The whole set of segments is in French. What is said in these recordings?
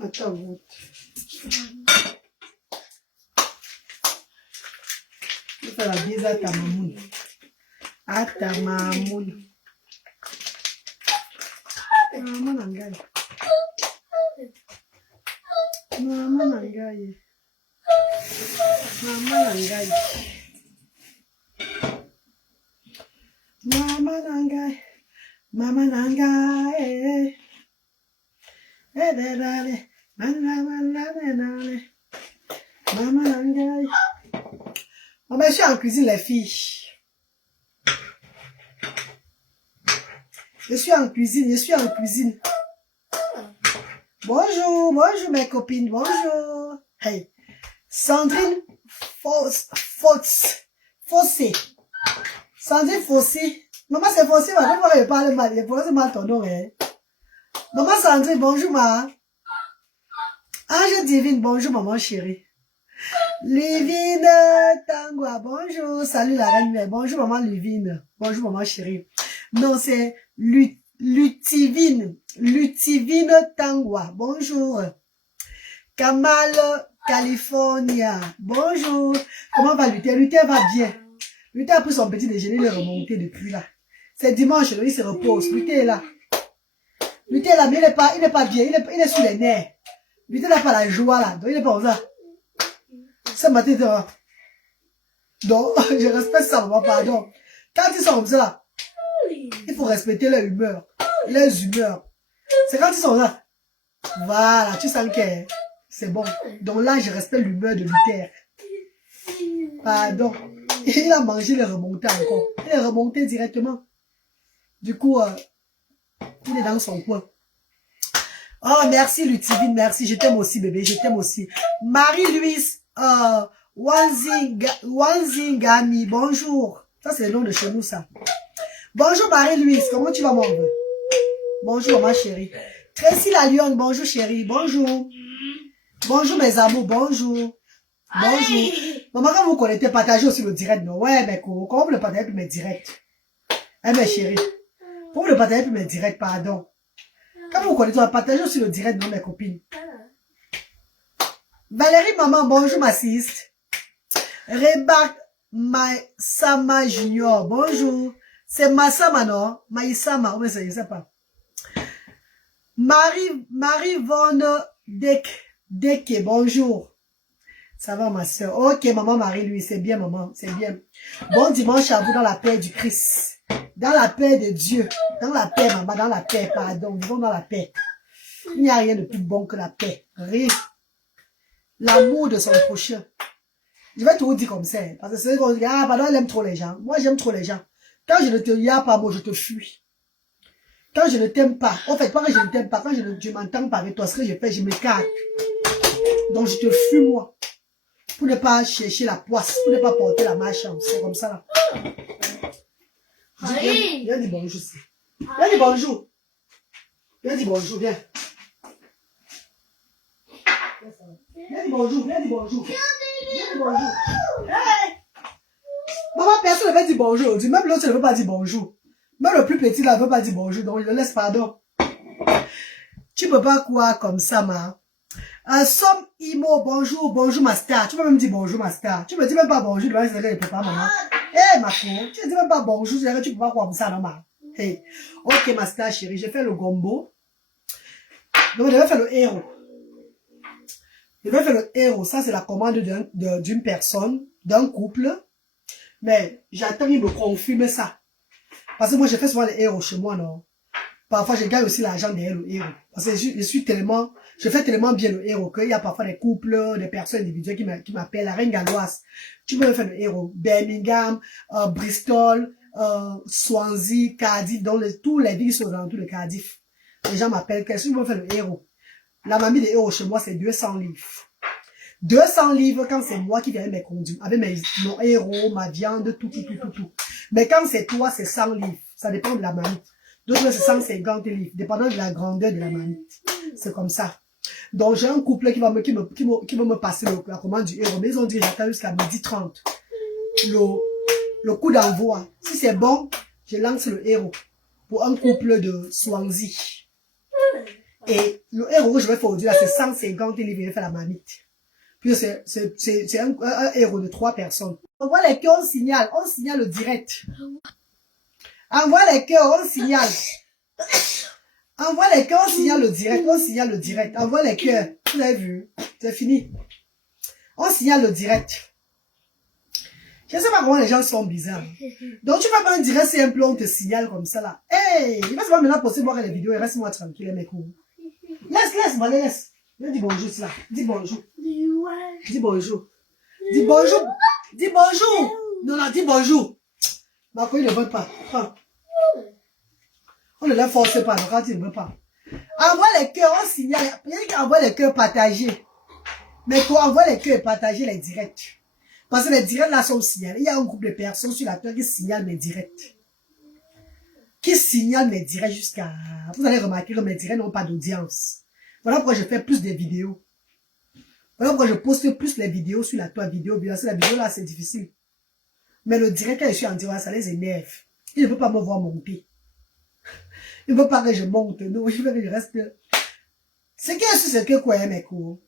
Attends, vous. Tu fais la bise à ta mamoune. À ta mamoune. Maman n'engaille. Maman n'engaille. Maman n'engaille. Maman n'engaille. Maman n'engaille. Maman n'engaille. On va en cuisine les filles. Je suis en cuisine. Bonjour mes copines, bonjour. Hey, Sandrine Fossé. Sandrine Fossé. Maman c'est Fossé, ma maman elle parle mal, elle prononce mal ton nom, hein. Maman Sandrine, bonjour ma. Ange Divine, bonjour maman chérie. Livine Tangwa, bonjour. Salut la reine, bonjour maman Livine. Bonjour maman chérie. Non, c'est Lutivine Tangwa, bonjour. Kamal California, bonjour. Comment va Luther? Luther va bien. Luther a pris son petit déjeuner, il est remonté depuis là. C'est dimanche, il se repose. Luther est là. Luther est là, mais il n'est pas bien, il est sur les nerfs. Luther n'a pas la joie là, donc il n'est pas comme ça. Ce matin, donc, je respecte ça, maman, pardon. Quand ils sont comme ça, il faut respecter leur humeur, leurs humeurs. C'est quand ils sont là. Voilà, tu sens que c'est bon. Donc là, je respecte l'humeur de Luther. Pardon. Il a mangé, il est remonté encore. Il est remonté directement. Du coup, il est dans son coin. Oh, merci Lutivine, merci. Je t'aime aussi, bébé, je t'aime aussi. Marie-Louise Wanzingami, bonjour. Ça, c'est le nom de chez nous, ça. Bonjour Marie-Louise, comment tu vas, mon bébé? Bonjour, ma chérie. Tracy la Lyon, bonjour, chérie, bonjour. Bonjour, mes amours, bonjour. Bonjour. Maman, quand vous connaissez, partagez aussi le direct, non? Ouais, mais comment vous le partagez pour mes directs? Eh, mes chéris. Pour vous le partager pour mes directs, pardon. Quand vous connaissez, partagez aussi le direct, non, mes copines? Valérie, maman, bonjour, ma siste. Rebac Sama Junior, bonjour. C'est Massama, non? Maïsama, oui, je sais pas. Marie Von Deke, bonjour. Ça va, ma soeur? Ok, maman Marie-Louis, c'est bien, maman, c'est bien. Bon dimanche à vous dans la paix du Christ. Dans la paix de Dieu. Dans la paix, maman, dans la paix, pardon. Vivons dans la paix. Il n'y a rien de plus bon que la paix. Rien. L'amour de son prochain. Je vais tout dire comme ça. Parce que c'est qu'on dit, ah, pardon, elle aime trop les gens. Moi, j'aime trop les gens. Quand je ne te y a pas, moi, je te fuis. Quand je ne t'aime pas, en fait, pas que je ne t'aime pas, quand je m'entends pas avec toi, ce que je fais, je m'écarte. Donc, je te fuis, moi. Pour ne pas chercher la poisse, pour ne pas porter la malchance. C'est comme ça, là. Viens dire bonjour, aussi. Viens dire bonjour. Viens dire bonjour, viens. Viens dire bonjour, viens dire bonjour. Viens dire bonjour. Hey! Maman, personne ne veut dire bonjour. Même l'autre ne veut pas dire bonjour. Même le plus petit là ne veut pas dire bonjour. Donc, je le laisse, pardon. Tu peux pas croire comme ça, ma. Somme Imo, bonjour, bonjour ma star. Tu peux même dire bonjour ma star. Tu me dis même pas bonjour devant les élèves de papa, maman. Hé, ma cour, tu ne dis même pas bonjour, tu peux pas croire comme ça, non, ma. Hey. Ok, ma star chérie, j'ai fait le gombo. Donc, je vais faire le héros. Je vais faire le héros. Ça, c'est la commande d'une personne, d'un couple. Mais j'attends qu'il me confirme ça. Parce que moi, je fais souvent les héros chez moi, non. Parfois, je gagne aussi l'argent derrière le héros. Parce que je fais tellement bien le héros qu'il y a parfois des couples, des personnes individuelles qui m'appellent la reine galloise. Tu peux me faire le héros. Birmingham, Bristol, Swansea, Cardiff, donc tous les villes sont dans tout le Cardiff. Les gens m'appellent, qu'est-ce que tu peux me faire le héros? La mamie des héros chez moi, c'est 200 livres. 200 livres quand c'est moi qui viens mes conduits, avec mon héros, ma viande, tout. Mais quand c'est toi, c'est 100 livres. Ça dépend de la mamie. D'autres, c'est 150 livres, dépendant de la grandeur de la mamie. C'est comme ça. Donc, j'ai un couple qui va me passer la commande du héros. Mais ils ont dit, j'attends jusqu'à 12h30. Le coup d'envoi. Si c'est bon, je lance le héros. Pour un couple de Swansea. Et le héros que je vais faire aujourd'hui, là, c'est 150 livres, il fait la marmite. Puis c'est un héros de 3 personnes. On voit les cœurs, on signale le direct. Envoie les cœurs, on signale. Envoie les cœurs, on signale le direct, on signale le direct. Envoie les cœurs. Vous avez vu? C'est fini. On signale le direct. Je ne sais pas comment les gens sont bizarres. Donc tu vas faire un direct simple, on te signale comme ça là. Hey, il va se voir maintenant poster voir les vidéos et reste-moi tranquille, mes coups. Laisse, laisse. Dis bonjour, là. Dis bonjour. Dis bonjour. Dis bonjour. Dis bonjour. Non, dis bonjour. Ma couille ne veut pas. On ne la force pas, donc quand il ne veut pas. Envoie les cœurs, on signale. Il y a qui envoie les cœurs partagés. Mais pour envoyer les cœurs et partager les directs. Parce que les directs là sont signalés. Il y a un groupe de personnes sur la terre qui signalent mes directs. Qui signalent mes directs jusqu'à... Vous allez remarquer que mes directs n'ont pas d'audience. Voilà pourquoi je fais plus de vidéos. Voilà pourquoi je poste plus les vidéos sur la toile vidéo. Parce que la vidéo là c'est difficile. Mais le direct quand je suis en direct, ça les énerve. Il ne veut pas me voir monter. Il ne veut pas que je monte. Non, il veut que je reste... Ce qui est sûr, c'est que quoi, mes cours.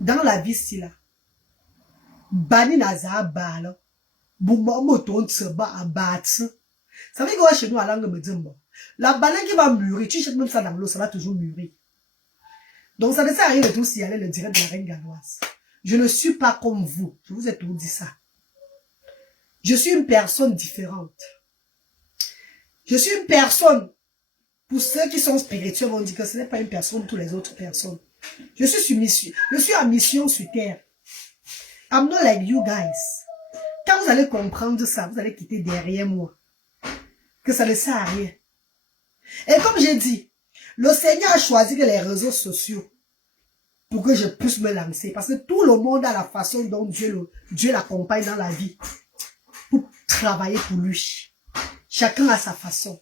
Dans la vie, si là. Bani naza bala. Bouma moton tseba abatse. Ça veut dire que chez nous, à langue me dit, la banane qui va mûrir, tu jettes même ça dans l'eau, ça va toujours mûrir. Donc ça ne sert à rien de tout signaler le direct de la reine galloise. Je ne suis pas comme vous. Je vous ai tout dit ça. Je suis une personne différente. Je suis une personne, pour ceux qui sont spirituels vont dire que ce n'est pas une personne comme toutes les autres personnes. Je suis en mission sur terre. I'm not like you guys. Quand vous allez comprendre ça, vous allez quitter derrière moi. Que ça ne sert à rien. Et comme j'ai dit, le Seigneur a choisi les réseaux sociaux pour que je puisse me lancer. Parce que tout le monde a la façon dont Dieu l'accompagne dans la vie. Pour travailler pour lui. Chacun a sa façon.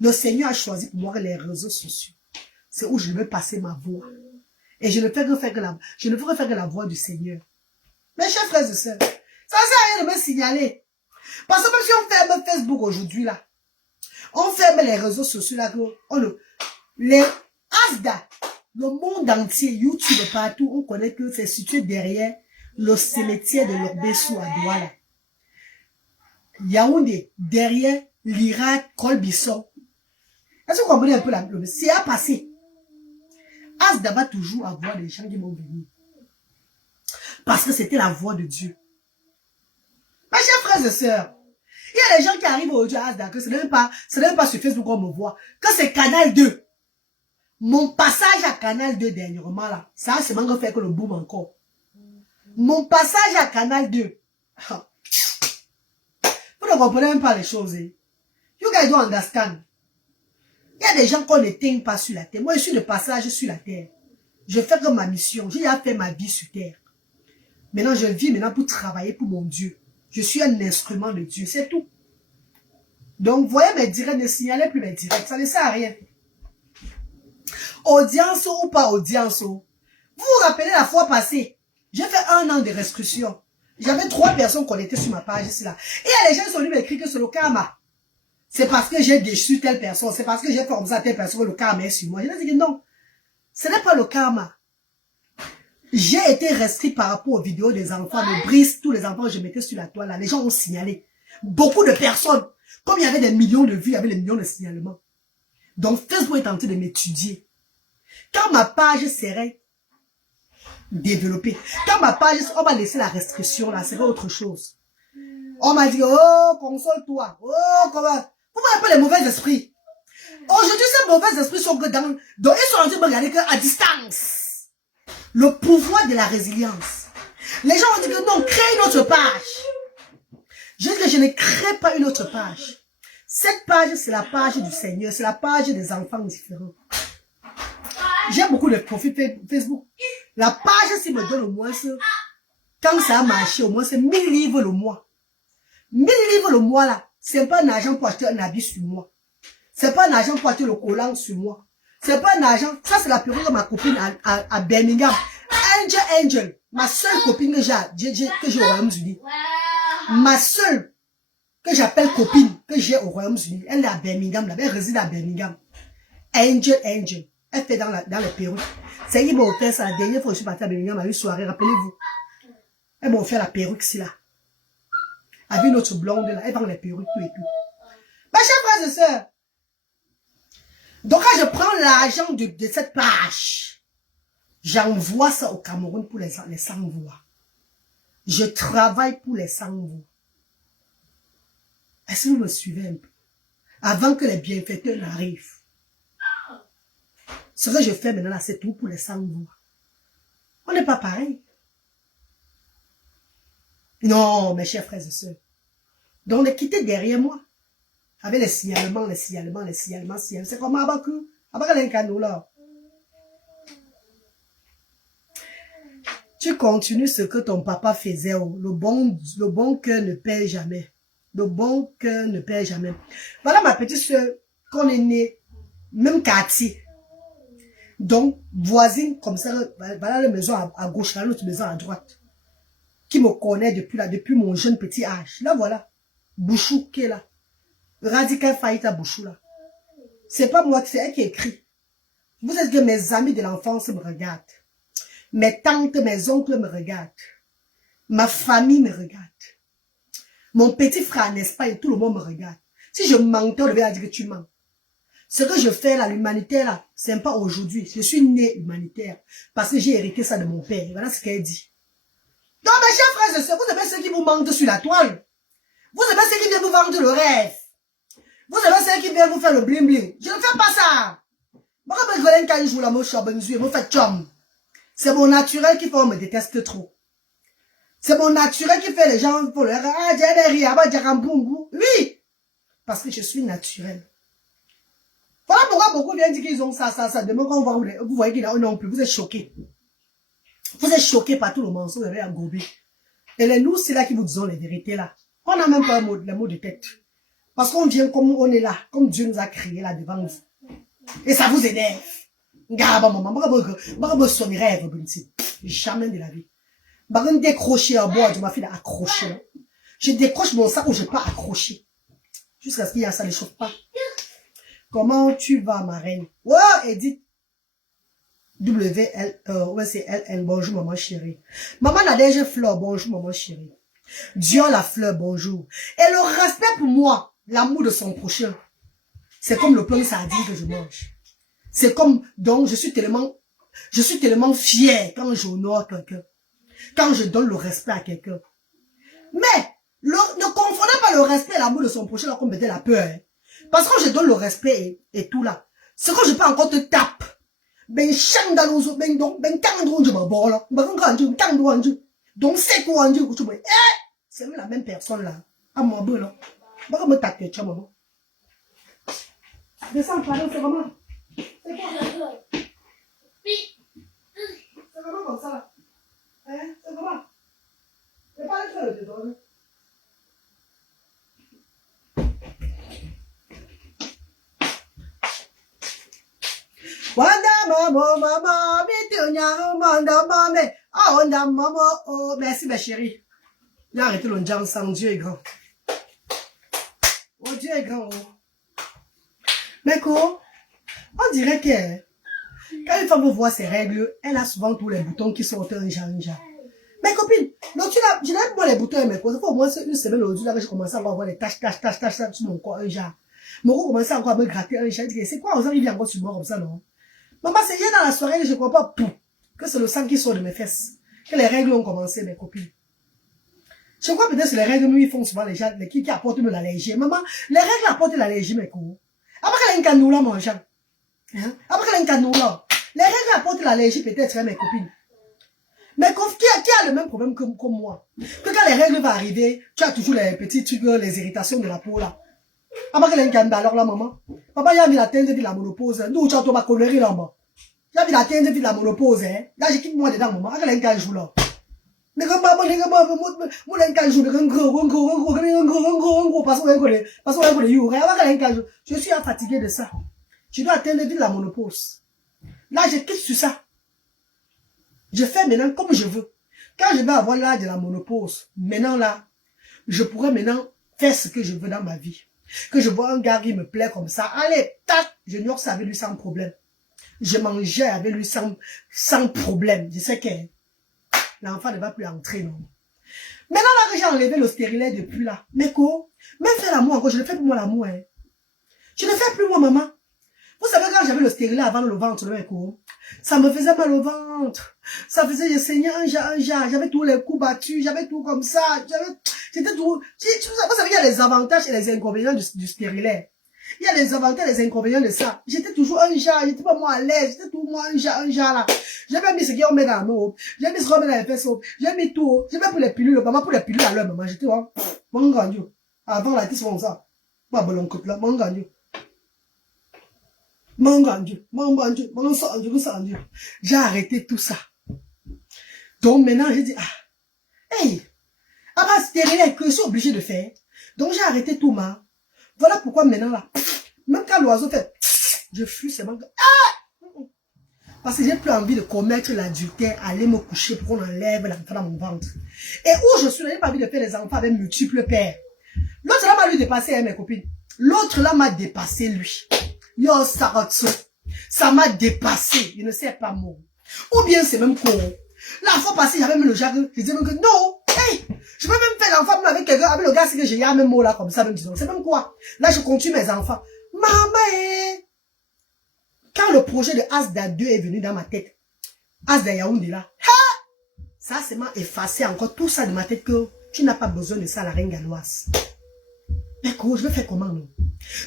Le Seigneur a choisi pour moi les réseaux sociaux. C'est où je veux passer ma voix. Et je ne fais que faire que la voix du Seigneur. Mes chers frères et sœurs, ça ne sert à rien de me signaler. Parce que même si on ferme Facebook aujourd'hui là, on ferme les réseaux sociaux là, les Asda, le monde entier, YouTube partout, on connaît que c'est situé derrière le cimetière de l'Orbessou à Douala. Yaoundé, derrière l'Irak, Colbisson. Est-ce que vous comprenez un peu la c'est à passer. Asda va toujours avoir des gens qui vont venir. Parce que c'était la voix de Dieu. Mes chers frères et sœurs, il y a des gens qui arrivent aujourd'hui à Asda, que ce n'est pas sur Facebook qu'on me voit, que c'est Canal 2. Mon passage à Canal 2 dernièrement là, ça a seulement fait que le boom encore. Mon passage à Canal 2. Vous ne comprenez même pas les choses. Eh? You guys don't understand. Il y a des gens qu'on n'éteint pas sur la terre. Moi, je suis de passage sur la terre. Je fais que ma mission. J'ai déjà fait ma vie sur terre. Maintenant, je vis maintenant pour travailler pour mon Dieu. Je suis un instrument de Dieu. C'est tout. Donc, voyez mes directs, ne signalez plus mes directs. Ça ne sert à rien. Audience ou pas audience. Vous vous rappelez la fois passée, j'ai fait 1 an de restriction. J'avais 3 personnes connectées sur ma page ici là. Et il y a des gens qui sont venus m'écrire que c'est le karma. C'est parce que j'ai déçu telle personne. C'est parce que j'ai fait comme ça à telle personne que le karma est sur moi. Je leur ai dit que non. Ce n'est pas le karma. J'ai été restreint par rapport aux vidéos des enfants de Brice. Tous les enfants que je mettais sur la toile là. Les gens ont signalé. Beaucoup de personnes. Comme il y avait des millions de vues, il y avait des millions de signalements. Donc Facebook est en train de m'étudier. Quand ma page serait développée, quand ma page, on va laisser la restriction là, c'est autre chose. On m'a dit, oh, console-toi. Oh, comment. Vous voyez un peu les mauvais esprits. Aujourd'hui, ces mauvais esprits sont que donc ils sont en train de me regarder qu'à distance. Le pouvoir de la résilience. Les gens ont dit que non, crée une autre page. Je dis que je ne crée pas une autre page. Cette page, c'est la page du Seigneur. C'est la page des enfants différents. J'ai beaucoup de profils Facebook. La page, s'il me donne au moins, quand ça a marché, au moins c'est 1000 livres le mois. 1000 livres le mois là, c'est pas un argent pour acheter un habit sur moi. C'est pas un argent pour acheter le collant sur moi. C'est pas un argent, ça c'est la période de ma copine à Birmingham. Angel, ma seule copine que j'ai au Royaume-Uni. Ma seule, que j'appelle copine, que j'ai au Royaume-Uni. Elle est à Birmingham, là, elle réside à Birmingham. Angel. Elle fait dans les perruques. C'est elle qui m'a offert ça la dernière fois que je suis partie à Birmingham à une soirée, rappelez-vous. Elle m'a offert la perruque, c'est là. Avec notre blonde là, elle vend les perruques, tout et tout. Ma chère frère et soeur. Donc quand je prends l'argent de cette page, j'envoie ça au Cameroun pour les sans-voix. Je travaille pour les sans-voix. Est-ce que vous me suivez un peu? Avant que les bienfaiteurs n'arrivent. Ce que je fais maintenant là, c'est tout pour les sans-voix. On n'est pas pareil. Non, mes chers frères et sœurs. Donc, les quitter derrière moi. Avec les signalements. C'est comme Abakou. Abakou l'incanou là. Tu continues ce que ton papa faisait. Oh. Le bon cœur ne perd jamais. Le bon cœur ne perd jamais. Voilà ma petite soeur, qu'on est née, même quartier. Donc, voisine, comme ça, voilà la maison à gauche, là, l'autre maison à droite. Qui me connaît depuis mon jeune petit âge. Là, voilà. Bouchou qui est là. Radical Faïta Bouchou là. C'est pas moi, c'est elle qui écrit. Vous êtes que mes amis de l'enfance me regardent. Mes tantes, mes oncles me regardent. Ma famille me regarde. Mon petit frère, n'est-ce pas, et tout le monde me regarde. Si je mentais, on devait dire que tu mens. Ce que je fais là, l'humanitaire là, c'est pas aujourd'hui. Je suis né humanitaire. Parce que j'ai hérité ça de mon père. Voilà ce qu'elle dit. Donc, mes chers frères et sœurs, vous avez ceux qui vous mentent sur la toile. Vous avez ceux qui viennent vous vendre le rêve. Vous avez ceux qui viennent vous faire le bling bling. Je ne fais pas ça. C'est mon naturel qui fait, on me déteste trop. C'est mon naturel qui fait les gens pour le oui. Parce que je suis naturel. Voilà pourquoi beaucoup viennent dire qu'ils ont ça. Demain, quand vous voyez qu'ils n'ont plus, vous êtes choqués. Vous êtes choqués par tout le mensonge, vous avez un gobé. Et les nous, c'est là qui vous disons les vérités là. On n'a même pas les mots de tête. Parce qu'on vient comme on est là, comme Dieu nous a créé là devant vous. Et ça vous énerve. Jamais de la vie. Je décrocher à bois, je m'affiche accrocher. Je décroche mon sac où je n'ai pas accroché. Jusqu'à ce qu'il y a ça ne chauffe pas. Comment tu vas, ma reine? Ouais, Edith. Ouais, c'est LN. Bonjour, maman chérie. Maman Nadège Fleur, bonjour, maman chérie. Dieu la fleur, bonjour. Et le respect pour moi, l'amour de son prochain, c'est comme le pain sardine que je mange. C'est comme, donc, je suis tellement fière quand j'honore quelqu'un. Quand je donne le respect à quelqu'un. Mais, ne confondez pas le respect et l'amour de son prochain là comme peut-être la peur. Hein. Parce que je donne le respect et tout là. Ce que je peux encore te tape. Ben, chandalozo, ben, donc, ben, kandron, je me bats là. Ben, kandron, donc, c'est quoi, c'est la même personne là. À mon beau là. Ben, me tape, tu maman. Descends, pardon, c'est comment? C'est quoi? C'est comment comme ça là? Hein? C'est comment? C'est pas le feu, dedans. Merci ma chérie. J'ai arrêté le jam sans Dieu est grand. Oh Dieu est grand. Mais quoi? On dirait que quand une femme voit ses règles, elle a souvent tous les boutons qui sortent un genre. Mais copine, donc je n'aime pas les boutons, mais quoi, ça fait au moins une semaine aujourd'hui là que je commence à avoir les taches sur mon corps, un genre. Mon corps commence encore à me gratter un genre. C'est quoi, on arrive encore sur moi comme ça, non? Maman, c'est hier dans la soirée que je ne crois pas que c'est le sang qui sort de mes fesses. Que les règles ont commencé, mes copines. Je crois peut-être que les règles, nous, ils font souvent les gens qui apportent de l'allergie. Maman, les règles apportent de l'allergie, mes coups. Après qu'elle a un canou là, mon chat. Hein? Après qu'elle a un canou là. Les règles apportent de l'allergie, peut-être, mes copines. Mais qui a le même problème que moi? Que quand les règles vont arriver, tu as toujours les petits trucs, les irritations de la peau là. Après qu'elle a un canou, alors là, maman. Papa, il a mis la teinte de la monopause. Nous, tu as ma connerie là-bas. Il a mis la teinte de la monopause, hein. Là, j'ai quitté moi dedans, maman. Après qu'elle a un canou là. Je suis fatigué de ça. Je dois atteindre de la monopause. Là, je quitte sur ça. Je fais maintenant comme je veux. Quand je vais avoir l'âge de la monopause, maintenant là, je pourrais maintenant faire ce que je veux dans ma vie. que je vois un gars qui me plaît comme ça, allez, tac, je niorce avec lui sans problème. Je mangeais avec lui sans problème. Je sais que l'enfant ne va plus entrer, non. Maintenant, là que j'ai enlevé le stérilet depuis là, mais quoi? Même faire l'amour encore, je ne fais plus moi l'amour, hein. Je ne fais plus moi, maman. Vous savez, quand j'avais le stérilet avant le ventre, le mec, ça me faisait mal au ventre. Ça faisait, je saignais un jas. J'avais tous les coups battus, j'avais tout comme ça. C'était tout. Vous savez, il y a les avantages et les inconvénients du stérilet. Il y a les avantages et les inconvénients de ça. J'étais toujours un jas, j'étais pas moi à l'aise, j'étais tout moi un jas là. J'ai même mis ce qu'on met dans la main, j'ai mis ce qu'on met dans les fesses, j'ai mis tout, j'ai même pour les pilules, maman pour les pilules à l'heure, maman, j'étais, mon grand Dieu. Avant la tisse, on ça. Pas bon, côte là, mon grand Dieu. Mon grand Dieu, mon grand Dieu, mon sang Dieu. J'ai arrêté tout ça. Donc maintenant, j'ai dit, hey, stérilet que je suis obligé de faire. Donc j'ai arrêté tout, ma. Voilà pourquoi maintenant là, même quand l'oiseau fait, je fuis, c'est bon. Parce que j'ai plus envie de commettre l'adultère, aller me coucher pour qu'on enlève l'enfant dans mon ventre. Et où je suis, je n'ai pas envie de faire des enfants avec multiples pères. L'autre là m'a lui dépassé, hein, mes copines. L'autre là m'a dépassé, lui. Yo, ça m'a dépassé. Je ne sais pas moi. Ou bien c'est même con. La fois passée, j'avais même le jargon. Je disais même que non. Hey, je peux même faire l'enfant avec quelqu'un, avec le gars, c'est que j'ai un même mot là, comme ça, même disons. C'est même quoi? Là, je continue mes enfants. Maman, quand le projet de Asda 2 est venu dans ma tête, Asda Yaoundé là, ça, c'est m'a effacé encore tout ça de ma tête que tu n'as pas besoin de ça, la reine galloise. Mais quoi, je vais faire comment, non?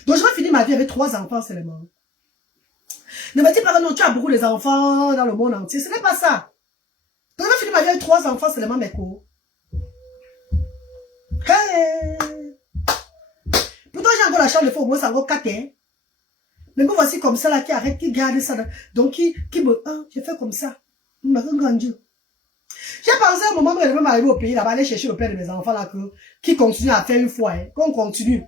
Donc, je vais finir ma vie avec 3 enfants seulement. Ne me dis pas que non, tu as beaucoup les enfants dans le monde entier. Ce n'est pas ça. Donc, je vais finir ma vie avec 3 enfants seulement, mais quoi? Hey! Pourtant, j'ai encore la chance de faire au moins ça encore 4, hein? Mais me voici comme ça, là, qui arrête, qui garde ça. Donc, qui me... j'ai fait comme ça. Grand Dieu. J'ai pensé à un moment où je vais m'arriver au pays, là-bas, aller chercher le père de mes enfants, là, qui continue à faire une fois, hein, qu'on continue.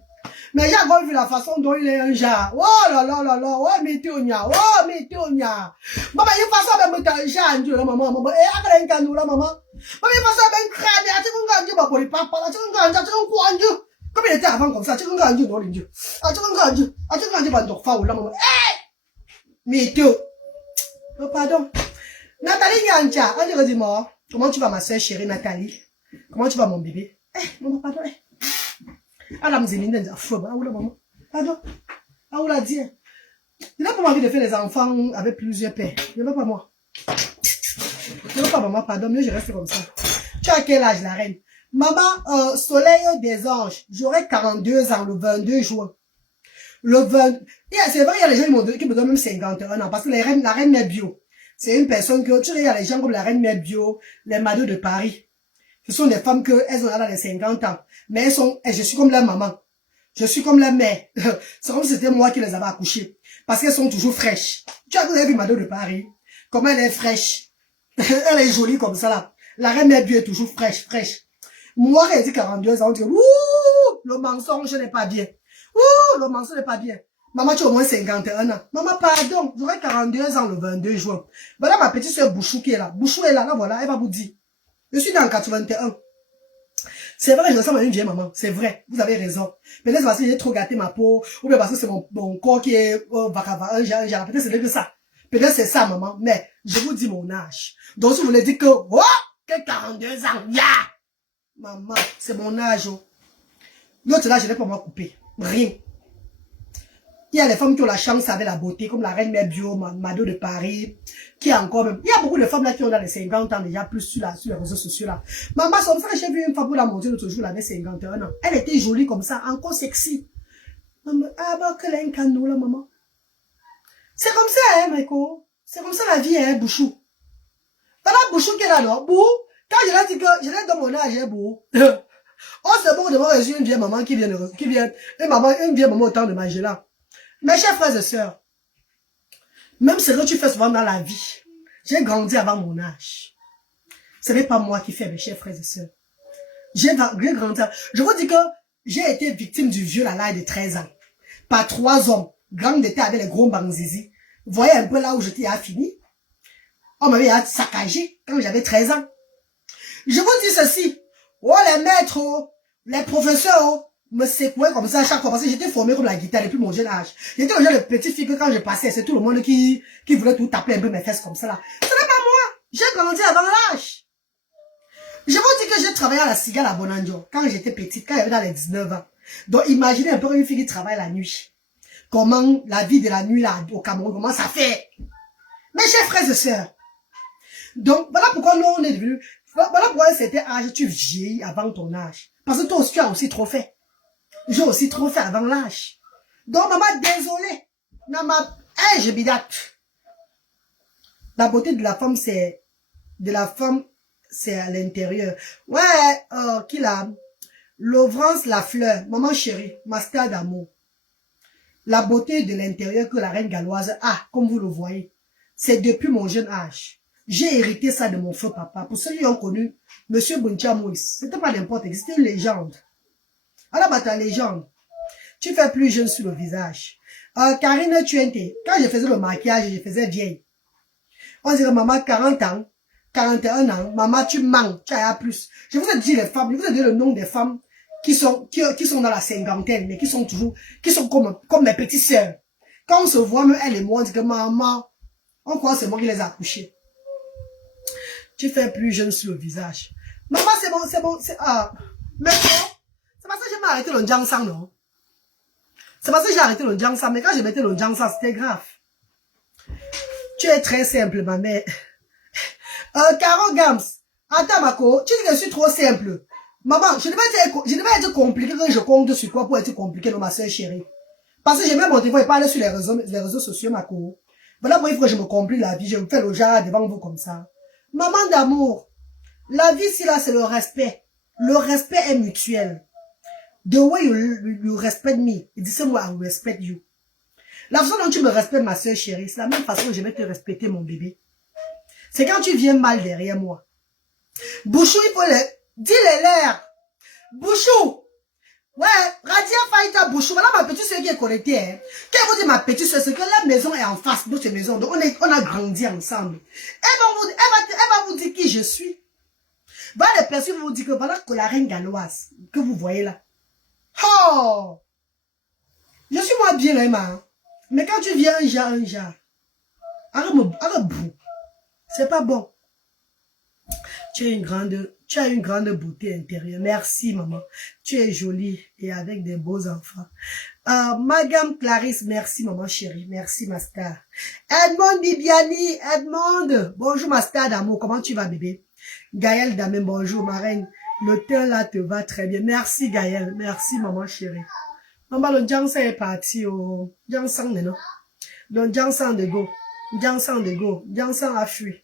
Mais j'ai encore vu la façon dont il est un jar. Oh là là là là, oh, météonia, oh, météonia. Maman, il faut ça, même, t'as un jar, Dieu, là, maman, et après, un canou, là, maman. Maman, il faut ça, même, crâne, tu sais, un Dieu, bah, pour les papas, là, tu sais, un Dieu. Comme il était avant, comme ça, tu sais, un Dieu, non, le Dieu. Ah, tu sais, un Dieu, bah, donc, fa, ou là, maman, météo. Oh, pardon. Nathalie Nyancha, on dirait, dis-moi, comment tu vas, ma soeur chérie, Nathalie? Comment tu vas, mon bébé? Maman, pardon, ah la mzéline, ah oula maman, pardon, ah oula Dieu. Je n'ai pas envie de faire des enfants avec plusieurs pères. Je ne veux pas moi. Je ne veux pas maman, pardon, mais je reste comme ça. Tu as quel âge la reine? Maman, soleil des anges, j'aurai 42 ans le 22 juin. Le 20, c'est vrai, il y a les gens qui me donnent même 51 ans, parce que la reine Mère Bio, c'est une personne que, tu sais, il y a les gens comme la reine Mère Bio, les mados de Paris. Ce sont des femmes que elles ont dans les 50 ans. Mais je suis comme leur maman. Je suis comme leur mère. C'est comme si c'était moi qui les avais accouchées. Parce qu'elles sont toujours fraîches. Tu as vu Mado de Paris? Comment elle est fraîche. Elle est jolie comme ça là. La reine Mère Bio est toujours fraîche. Moi, elle dit 42 ans, on dit, ouh, le mensonge n'est pas bien. Ouh, le mensonge n'est pas bien. Maman, tu as au moins 51 ans. Maman, pardon, j'aurai 42 ans le 22 juin. Voilà ma petite soeur Bouchou qui est là. Bouchou est là, là voilà, elle va vous dire. Je suis dans 81. C'est vrai, je ressemble à une vieille maman. C'est vrai. Vous avez raison. Peut-être parce que j'ai trop gâté ma peau. Ou bien parce que c'est mon corps qui est un peut-être c'est que ça. Peut-être c'est ça, maman. Mais je vous dis mon âge. Donc si vous voulez dire que, que 42 ans, maman, c'est mon âge. L'autre là, je n'ai pas moi coupé. Rien. Il y a les femmes qui ont la chance avec la beauté, comme la reine Mère Bio, Mado de Paris, qui a encore même. Il y a beaucoup de femmes là qui ont dans les 50 ans déjà, plus sur les réseaux sociaux là. Maman, c'est comme ça que j'ai vu une femme pour la montée l'autre jour, elle avait 51 ans. Elle était jolie comme ça, encore sexy. Maman, que l'un canou là, maman. C'est comme ça, hein, Michael. C'est comme ça la vie, hein, Bouchou. Voilà Bouchou qui est là, non? Bou, quand je l'ai dit que je l'ai dans mon âge, hein, Bou. Oh, c'est bon de voir une vieille maman qui vient, une vieille maman au temps de manger là. Mes chers frères et sœurs, même ce que tu fais souvent dans la vie, j'ai grandi avant mon âge. Ce n'est pas moi qui fais, mes chers frères et sœurs. J'ai grandi. Je vous dis que j'ai été victime du viol à l'âge de 13 ans. Par 3 hommes, grands d'été avec les gros banzizi. Vous voyez un peu là où j'étais à fini. On m'avait saccagé quand j'avais 13 ans. Je vous dis ceci. Oh les maîtres, les professeurs, me secouait comme ça à chaque fois parce que j'étais formé comme la guitare depuis mon jeune âge. J'étais le genre de petite fille que quand je passais, c'est tout le monde qui voulait tout taper un peu mes fesses comme ça là. Ce n'est pas moi. J'ai grandi avant l'âge. Je vous dis que j'ai travaillé à la cigale à Bonanjo quand j'étais petite, quand j'avais dans les 19 ans. Donc imaginez un peu une fille qui travaille la nuit. Comment la vie de la nuit là au Cameroun, comment ça fait? Mes chers frères et sœurs. Donc voilà pourquoi nous on est devenus, voilà pourquoi à un certain âge tu vieillis avant ton âge. Parce que toi aussi tu as aussi trop fait. J'ai aussi trop fait avant l'âge. Donc maman, désolé. Je bidate. La beauté de la femme, c'est à l'intérieur. Ouais, qui l'a? L'ouvrance, la fleur. Maman chérie, ma star d'amour. La beauté de l'intérieur que la reine galloise a, comme vous le voyez, c'est depuis mon jeune âge. J'ai hérité ça de mon feu papa. Pour ceux qui ont connu Monsieur Buncha Moïse, c'était pas n'importe qui, c'était une légende. Alors, bah, ta légende, tu fais plus jeune sur le visage. Karine Tuente, quand je faisais le maquillage, je faisais vieille. On dirait maman 40 ans, 41 ans, maman tu manques, tu as plus. Je vous ai dit les femmes, je vous ai dit le nom des femmes qui sont dans la cinquantaine, mais qui sont comme mes petites sœurs. Quand on se voit, même elle et moi, on dit que maman, on croit que c'est moi qui les ai accouchées. Tu fais plus jeune sur le visage. Maman, c'est bon, mais bon, c'est parce que j'ai arrêté le Jiangsang, non? C'est parce que j'ai arrêté le Jiangsang, mais quand je mettais le Jiangsang, c'était grave. Tu es très simple, ma mère. Caro Gams, attends, Mako, tu dis que je suis trop simple. Maman, je ne vais pas être compliqué que je compte sur toi pour être compliqué, non, ma soeur chérie. Parce que j'ai même mon téléphone et parler sur les réseaux sociaux, Mako. Voilà pourquoi il faut que je me complique la vie, je me fais le genre devant vous comme ça. Maman d'amour, la vie, si là, c'est le respect. Le respect est mutuel. The way you respect me, it's the same way I respect you. La façon dont tu me respectes, ma soeur chérie, c'est la même façon que je vais te respecter, mon bébé. C'est quand tu viens mal derrière moi. Bouchou, il faut dis-les l'air. Bouchou. Ouais, Radia Faïta Bouchou. Voilà ma petite soeur qui est connectée. Hein. Qu'est-ce que vous dites, ma petite soeur? C'est que la maison est en face de cette maison. Donc, on a grandi ensemble. Elle va vous dire qui je suis. Voilà les personnes vous dire que voilà que la reine galloise que vous voyez là. Oh! Je suis moi bien, Emma. Mais quand tu viens un genre. Arrête, c'est pas bon. Tu as une grande beauté intérieure. Merci, maman. Tu es jolie et avec des beaux enfants. Madame Clarisse, merci, maman chérie. Merci, ma star. Edmond Bibiani, Edmond. Bonjour, ma star d'amour. Comment tu vas, bébé? Gaël Damé, bonjour, ma reine. Le teint là te va très bien. Merci, Gaël. Merci, maman chérie. Maman, le Jiangsang est parti au Jiangsang, non? Le Jiangsang de go. Jiangsang de go. Jiangsang a fui.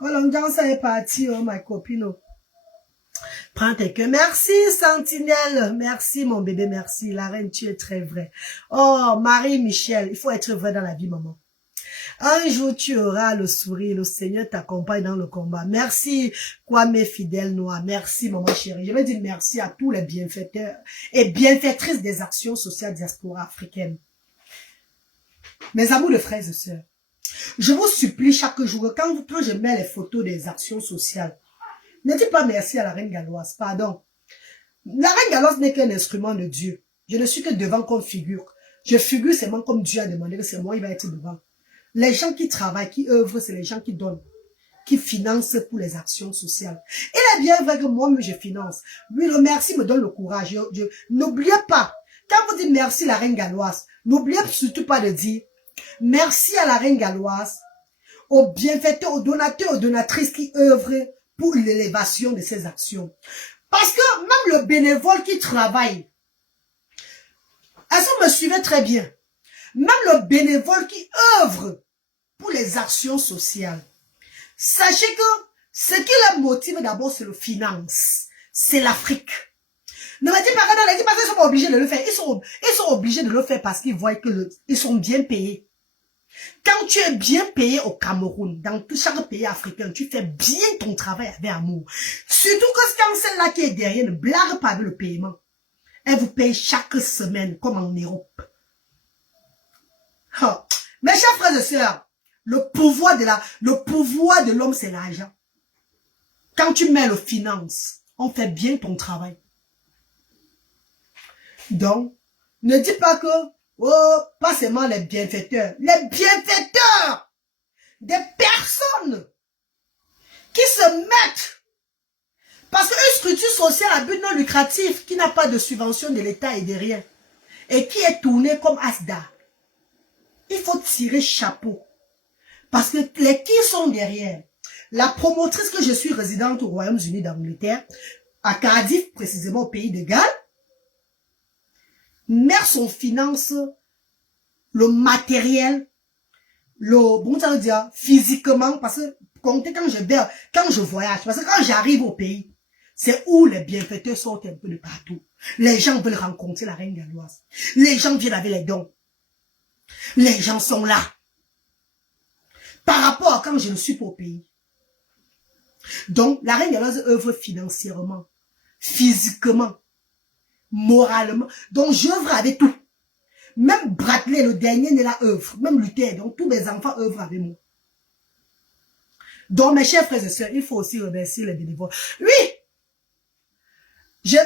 Voilà, Jiangsang est parti, oh, ma copine. Oh. Prends tes queues. Merci, Sentinelle. Merci, mon bébé, merci. La reine, tu es très vraie. Oh, Marie-Michel, il faut être vrai dans la vie, maman. Un jour, tu auras le sourire. Le Seigneur t'accompagne dans le combat. Merci, Kwame Fidèle Noir. Merci, maman chérie. Je vais dire merci à tous les bienfaiteurs et bienfaitrices des actions sociales diaspora africaines. Mes amours de frères et sœurs, je vous supplie chaque jour, quand je mets les photos des actions sociales, ne dites pas merci à la reine galloise, pardon. La reine galloise n'est qu'un instrument de Dieu. Je ne suis que devant comme figure. Je figure seulement comme Dieu a demandé que c'est moi, il va être devant. Les gens qui travaillent, qui œuvrent, c'est les gens qui donnent, qui financent pour les actions sociales. Il est bien vrai que moi-même, je finance. Oui, le merci me donne le courage. N'oubliez pas, quand vous dites merci à la reine galloise, n'oubliez surtout pas de dire merci à la reine galloise, aux bienfaiteurs, aux donateurs, aux donatrices qui œuvrent pour l'élévation de ces actions. Parce que même le bénévole qui travaille, est-ce que vous me suivez très bien? Même le bénévole qui œuvre pour les actions sociales. Sachez que ce qui les motive d'abord, c'est le finance. C'est l'Afrique. Ne me dites pas qu'ils sont pas obligés de le faire. Ils sont obligés de le faire parce qu'ils voient qu'ils sont bien payés. Quand tu es bien payé au Cameroun, dans tout chaque pays africain, tu fais bien ton travail avec amour. Surtout que quand celle-là qui est derrière ne blague pas avec le paiement. Elle vous paye chaque semaine, comme en Europe. Oh. Mes chers frères et sœurs, le pouvoir de l'homme, c'est l'argent. Quand tu mets le finance, on fait bien ton travail. Donc, ne dis pas que, oh, pas seulement les bienfaiteurs des personnes qui se mettent, parce qu'une structure sociale à but non lucratif qui n'a pas de subvention de l'État et de rien, et qui est tournée comme Asda, il faut tirer chapeau. Parce que les qui sont derrière, la promotrice que je suis résidente au Royaume-Uni d'Angleterre, à Cardiff, précisément au pays de Galles, met son finance, le matériel, le, bon, ça veut dire, physiquement, parce que, comptez quand je voyage, parce que quand j'arrive au pays, c'est où les bienfaiteurs sortent un peu de partout. Les gens veulent rencontrer la reine galloise. Les gens viennent avec les dons. Les gens sont là. Par rapport à quand je ne suis pas au pays. Donc, la reine galloise œuvre financièrement, physiquement, moralement. Donc, j'œuvre avec tout. Même Bradley, le dernier, n'est là œuvre. Même Luther, donc tous mes enfants œuvrent avec moi. Donc, mes chers frères et sœurs, il faut aussi remercier les bénévoles. Oui!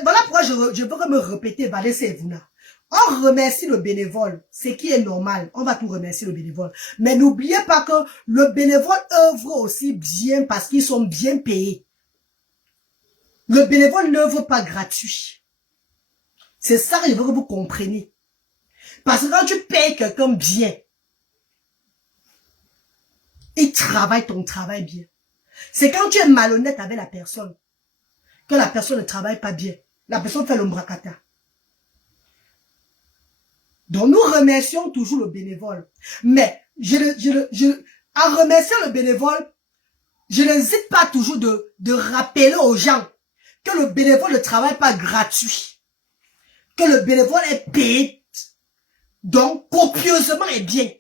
Voilà pourquoi je veux me répéter, Vanessa et Vuna. On remercie le bénévole, ce qui est normal. On va tout remercier le bénévole. Mais n'oubliez pas que le bénévole œuvre aussi bien parce qu'ils sont bien payés. Le bénévole n'œuvre pas gratuit. C'est ça que je veux que vous compreniez. Parce que quand tu payes quelqu'un bien, il travaille ton travail bien. C'est quand tu es malhonnête avec la personne, que la personne ne travaille pas bien. La personne fait l'ombracata. Donc nous remercions toujours le bénévole. Mais en remerciant le bénévole, je n'hésite pas toujours de rappeler aux gens que le bénévole ne travaille pas gratuit. Que le bénévole est payé, donc copieusement et bien.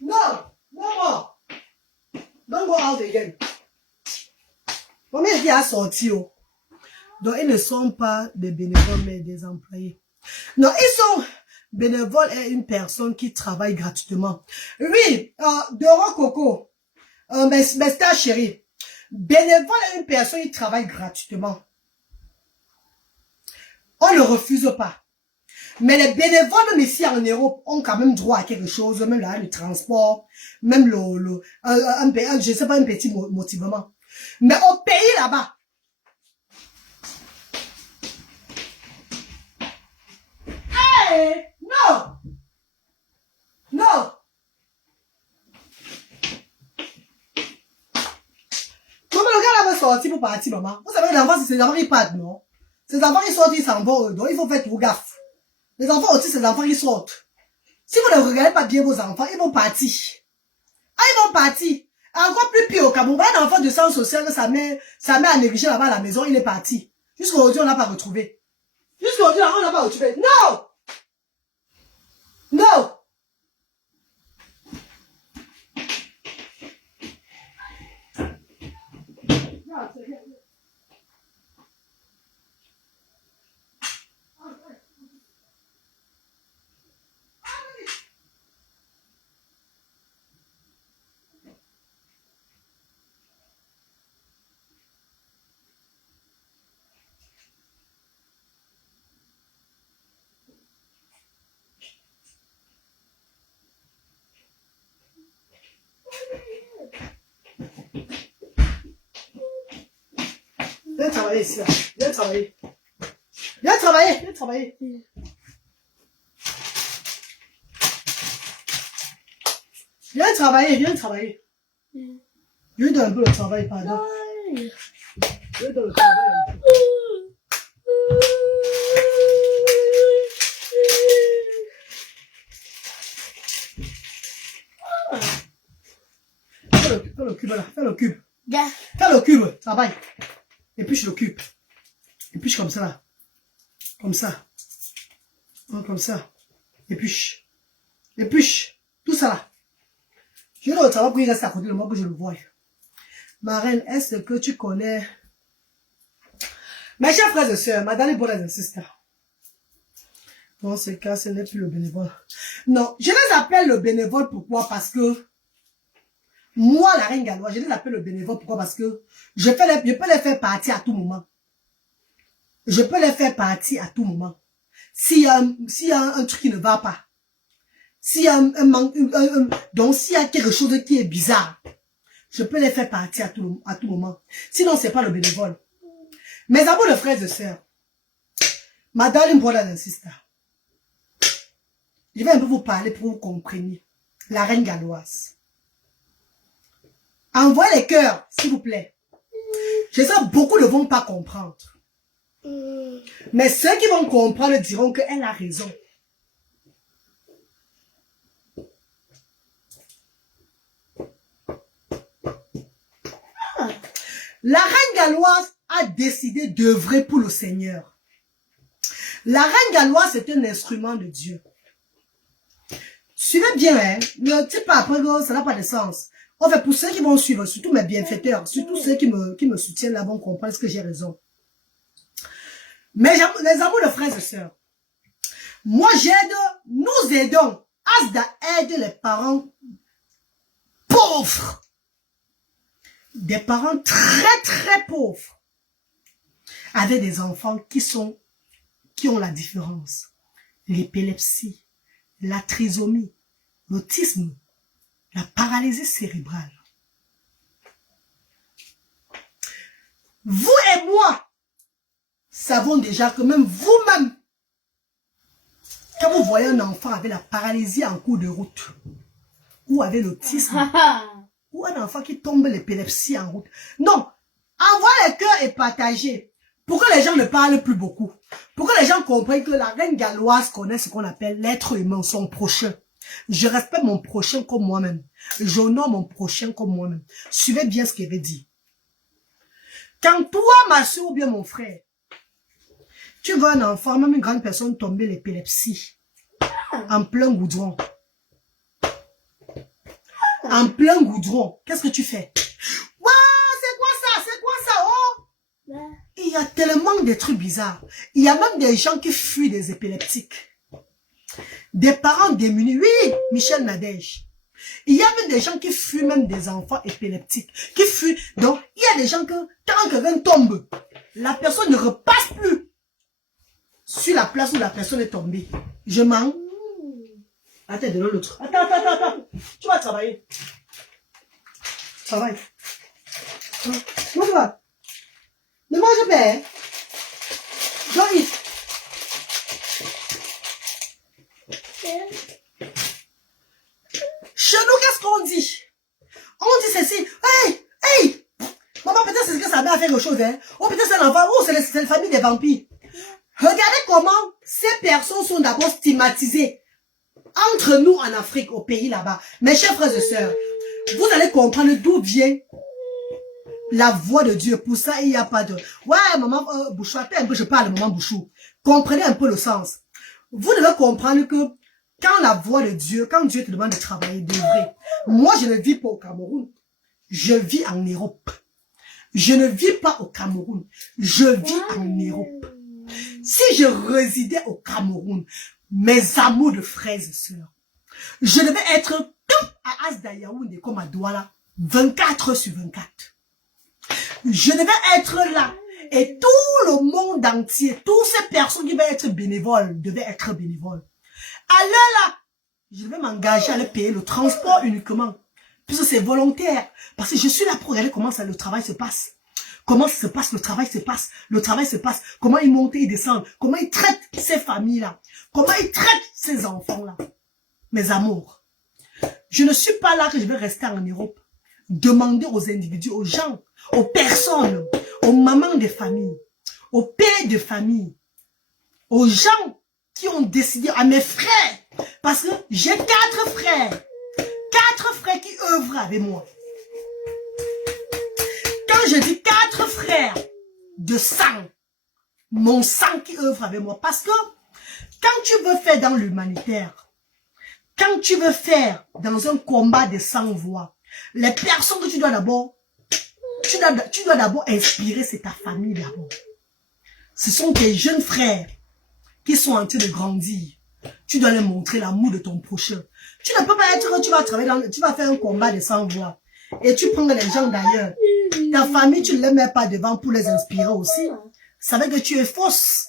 Non. Don't go out again. Maman dit à sortir. Donc, ils ne sont pas des bénévoles, mais des employés. Non, ils sont bénévoles et une personne qui travaille gratuitement. Oui, Doro Coco, mes stars chérie, bénévole est une personne qui travaille gratuitement. On ne refuse pas. Mais les bénévoles, même ici en Europe, ont quand même droit à quelque chose, même là, le transport, même je sais pas, un petit motivement. Mais au pays là-bas, hey, non! Comment le gars là veut sortir pour partir, maman? Vous savez, les enfants, c'est ces enfants qui partent, non? Ces enfants qui sortent, ils s'en vont, donc il faut faire tout gaffe. Les enfants aussi, c'est les enfants qui sortent. Si vous ne regardez pas bien vos enfants, ils vont partir. Ah, ils vont partir. Encore plus pire au Cameroun, un enfant de sens social que sa mère a négligé là-bas à la maison, il est parti. Jusqu'à aujourd'hui, on n'a pas retrouvé. Jusqu'à aujourd'hui, on n'a pas retrouvé. Non! Non! Viens travailler ici, là. Viens travailler. Viens travailler. Viens travailler. Viens travailler. Viens travailler. Je lui donne un peu le travail, pardon. Je lui donne le travail un peu. fais le cube là, fais le cube. Yeah. Fais le cube, travaille. Épluche le cube. Épluche comme ça là. Comme ça. Comme ça. Épluche. Épluche. Tout ça là. Je vais le travail pour qu'il reste à côté de moi que je le voie. Ma reine, est-ce que tu connais... Mes chers frères et sœurs, Madame Brothers and Sisters. Dans ce cas, ce n'est plus le bénévole. Non, je les appelle le bénévole. Pourquoi? Parce que moi, la reine galloise, je les appelle le bénévole. Pourquoi? Parce que je peux les faire partir à tout moment. Je peux les faire partir à tout moment. S'il y a un truc qui ne va pas, s'il y a donc s'il y a quelque chose qui est bizarre, je peux les faire partir à tout moment. Sinon, c'est pas le bénévole. Mes amours de frères et sœurs, Madame Brothers and Sisters, je vais un peu vous parler pour que vous compreniez. La reine galloise. Envoyez les cœurs, s'il vous plaît. Je sais que beaucoup ne vont pas comprendre. Mais ceux qui vont comprendre diront qu'elle a raison. La reine galloise a décidé d'œuvrer pour le Seigneur. La reine galloise est un instrument de Dieu. Suivez bien, hein. Ne dites pas après que ça n'a pas de sens. En fait, pour ceux qui vont suivre, surtout mes bienfaiteurs, surtout ceux qui me soutiennent là, vont comprendre que j'ai raison. Mais les amours de frères et sœurs, moi nous aidons, Asda aide les parents pauvres. Des parents très très pauvres. Avec des enfants qui ont la différence. L'épilepsie, la trisomie, l'autisme, la paralysie cérébrale. Vous et moi savons déjà que même vous-même, quand vous voyez un enfant avec la paralysie en cours de route, ou avec l'autisme, ou un enfant qui tombe l'épilepsie en route, non, envoyez le cœur et partagez. Pour que les gens ne parlent plus beaucoup. Pour que les gens comprennent que la reine galloise connaît ce qu'on appelle l'être humain, son prochain. Je respecte mon prochain comme moi-même. J'honore mon prochain comme moi-même. Suivez bien ce qu'il veut dire. Quand toi, ma soeur ou bien mon frère, tu vois un enfant, même une grande personne tomber l'épilepsie, en plein goudron. En plein goudron, qu'est-ce que tu fais? Waouh, c'est quoi ça, oh? Il y a tellement de trucs bizarres. Il y a même des gens qui fuient des épileptiques. Des parents démunis. Oui, Michel Nadège. Il y a même des gens qui fuient même des enfants épileptiques. Qui fuient. Donc, il y a des gens que, quand quelqu'un tombe, la personne ne repasse plus sur la place où la personne est tombée. Je mens. Attends, de l'autre. Attends. Tu vas travailler. Travaille. Où tu vas? Ne mange pas, hein? Don't eat. Chez nous, qu'est-ce qu'on dit? On dit ceci. Hey! Maman, peut-être c'est que sa mère a fait quelque chose, hein? Ou peut-être c'est l'enfant, ou c'est la famille des vampires. Regardez comment ces personnes sont d'abord stigmatisées. Entre nous en Afrique, au pays là-bas. Mes chers frères et sœurs, vous allez comprendre d'où vient la voix de Dieu. Pour ça, il n'y a pas de... Ouais, maman Bouchou, attends un peu, je parle de maman Bouchou. Comprenez un peu le sens. Vous devez comprendre que quand la voix de Dieu, quand Dieu te demande de travailler, d'œuvrer, moi je ne vis pas au Cameroun, je vis en Europe. Je ne vis pas au Cameroun, je vis en Europe. Si je résidais au Cameroun, mes amours de frères et sœurs, je devais être comme à Asda Yaoundé, comme à Douala, 24 heures sur 24. Je devais être là. Et tout le monde entier, toutes ces personnes qui veulent être bénévoles, devaient être bénévoles. Alors là, je vais m'engager à aller payer le transport uniquement. Puisque c'est volontaire. Parce que je suis là pour regarder comment ça, le travail se passe. Comment ça se passe, le travail se passe. Le travail se passe. Comment ils montent et ils descendent. Comment ils traitent ces familles-là. Comment ils traitent ces enfants-là. Mes amours. Je ne suis pas là que je vais rester en Europe. Demander aux individus, aux gens, aux personnes, aux mamans de famille, aux pères de famille, aux gens qui ont décidé, à mes frères, parce que j'ai 4 frères qui œuvrent avec moi. je dis 4 frères de sang, mon sang qui œuvre avec moi. Parce que quand tu veux faire dans l'humanitaire, quand tu veux faire dans un combat de sans-voix, les personnes que tu dois d'abord, tu dois d'abord inspirer, c'est ta famille d'abord. Ce sont tes jeunes frères qui sont en train de grandir. Tu dois leur montrer l'amour de ton prochain. Tu ne peux pas être que tu vas travailler tu vas faire un combat de sans-voix et tu prends les gens d'ailleurs. Ta famille, tu ne les mets pas devant pour les inspirer aussi. Ça veut dire que tu es fausse.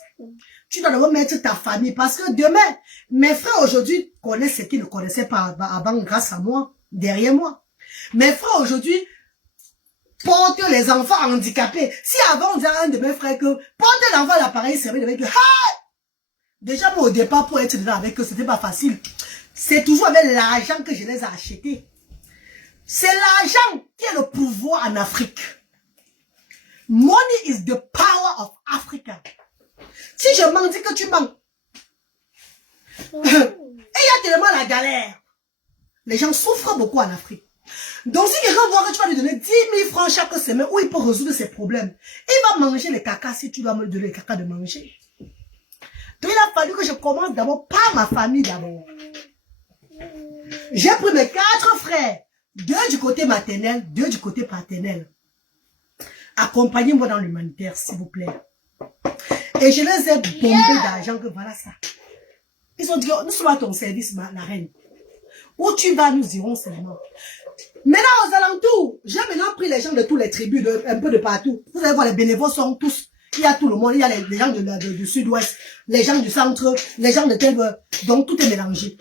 Tu dois d'abord mettre ta famille parce que demain, mes frères aujourd'hui connaissent ce qu'ils ne connaissaient pas avant grâce à moi, derrière moi. Mes frères aujourd'hui portent les enfants handicapés. Si avant on disait à un de mes frères que porter l'enfant à l'appareil servait de que déjà moi au départ pour être dedans avec eux, c'était pas facile. C'est toujours avec l'argent que je les ai achetés. C'est l'argent qui est le pouvoir en Afrique. Money is the power of Africa. Si je m'en dis que tu mens, et il y a tellement la galère. Les gens souffrent beaucoup en Afrique. Donc si quelqu'un voit que tu vas lui donner 10 000 francs chaque semaine où il peut résoudre ses problèmes, il va manger les caca si tu dois me donner les caca de manger. Donc il a fallu que je commence d'abord par ma famille d'abord. J'ai pris mes 4 frères, 2 du côté maternel, 2 du côté paternel. Accompagnez-moi dans l'humanitaire, s'il vous plaît. Et je les ai bombés d'argent que voilà ça. Ils ont dit, nous sommes à ton service, la reine. Où tu vas, nous irons seulement. Maintenant, aux alentours, j'ai maintenant pris les gens de tous les tribus, un peu de partout. Vous allez voir, les bénévoles sont tous, il y a tout le monde, il y a les gens du sud-ouest, les gens du centre, les gens de tel, donc tout est mélangé.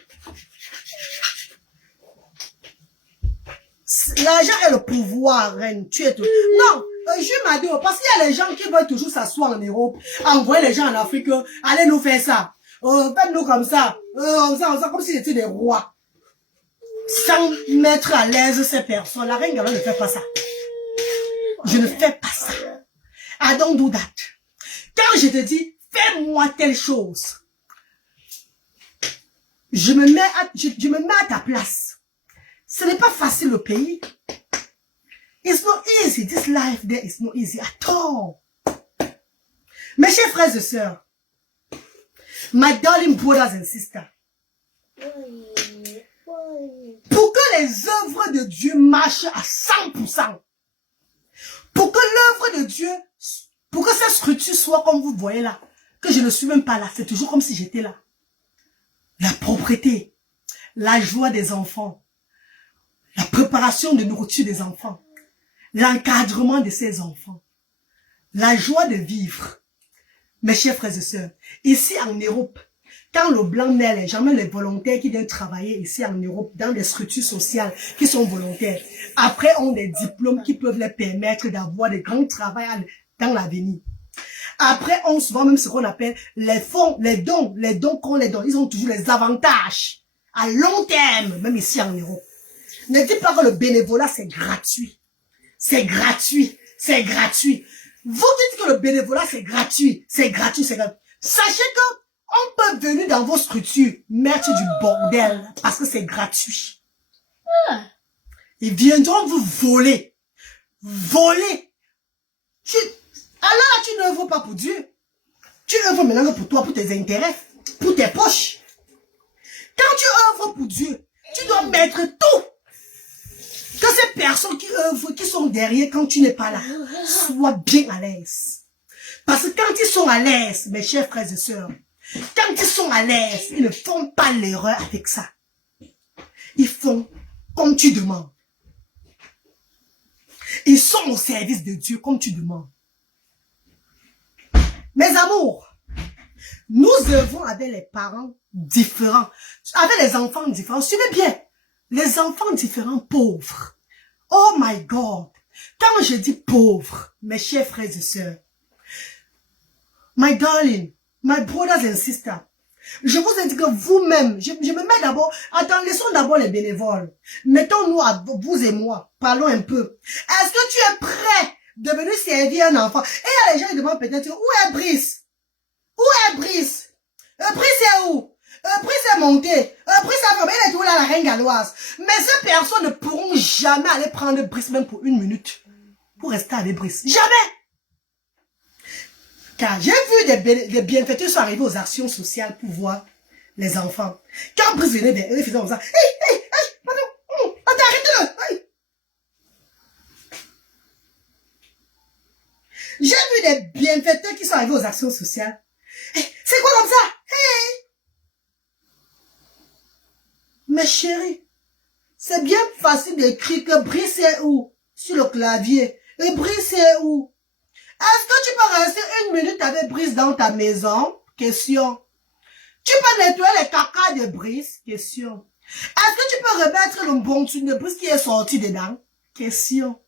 L'argent est le pouvoir, reine. Tu es tout. Non, je m'adore. Parce qu'il y a les gens qui veulent toujours s'asseoir en Europe, envoyer les gens en Afrique, allez nous faire ça. Faites-nous comme ça. Comme si c'était des rois. Sans mettre à l'aise ces personnes. La reine Gala ne fait pas ça. Je ne fais pas ça. I don't do that. Quand je te dis, fais-moi telle chose, je me mets à ta place. Ce n'est pas facile le pays. It's not easy. This life there is not easy at all. Mes chers frères et sœurs, my darling brothers and sisters, pour que les œuvres de Dieu marchent à 100%, pour que l'œuvre de Dieu, pour que cette structure soit comme vous voyez là, que je ne suis même pas là, c'est toujours comme si j'étais là. La propreté, la joie des enfants, la préparation de nourriture des enfants, l'encadrement de ces enfants, la joie de vivre. Mes chers frères et sœurs, ici en Europe, quand le blanc met les gens, même les volontaires qui viennent travailler ici en Europe, dans des structures sociales qui sont volontaires, après ont des diplômes qui peuvent les permettre d'avoir des grands travaux dans l'avenir. Après, on souvent même ce qu'on appelle les fonds, les dons qu'on les donne, ils ont toujours les avantages à long terme, même ici en Europe. Ne dites pas que le bénévolat, c'est gratuit. C'est gratuit. C'est gratuit. Vous dites que le bénévolat, c'est gratuit. C'est gratuit, c'est gratuit. Sachez que on peut venir dans vos structures mettre du bordel parce que c'est gratuit. Ils viendront vous voler. Voler. Alors là, tu n'œuvres pas pour Dieu. Tu œuvres maintenant pour toi, pour tes intérêts, pour tes poches. Quand tu œuvres pour Dieu, tu dois mettre tout. Que ces personnes qui œuvrent, qui sont derrière quand tu n'es pas là, soient bien à l'aise. Parce que quand ils sont à l'aise, mes chers frères et sœurs, quand ils sont à l'aise, ils ne font pas l'erreur avec ça. Ils font comme tu demandes. Ils sont au service de Dieu comme tu demandes. Mes amours, nous œuvrons avec les parents différents, avec les enfants différents. Suivez bien. Les enfants différents pauvres. Oh my God. Quand je dis pauvres, mes chers frères et sœurs, my darling, my brothers and sisters, je vous ai dit que vous-même, je me mets d'abord, attends, laissons d'abord les bénévoles. Mettons-nous à vous et moi, parlons un peu. Est-ce que tu es prêt de venir servir un enfant? Et il y a les gens qui demandent peut-être, où est Brice? Où est Brice? Brice est où? Brice est monté. Brice a fait, il est tout là, la reine galloise. Mais ces personnes ne pourront jamais aller prendre Brice même pour 1 minute. pour rester avec Brice. Jamais! Car j'ai vu des bienfaiteurs sont arrivés aux actions sociales pour voir les enfants. Quand Brice venait vers eux, ils faisaient comme ça. Hey, pardon, arrête-le! Hey. J'ai vu des bienfaiteurs qui sont arrivés aux actions sociales. Hey, c'est quoi comme ça? Hey! Mais chérie, c'est bien facile d'écrire que Brice est où? Sur le clavier. Et Brice est où? Est-ce que tu peux rester 1 minute avec Brice dans ta maison? Question. Tu peux nettoyer les cacas de Brice? Question. Est-ce que tu peux remettre le bon truc de Brice qui est sorti dedans? Question.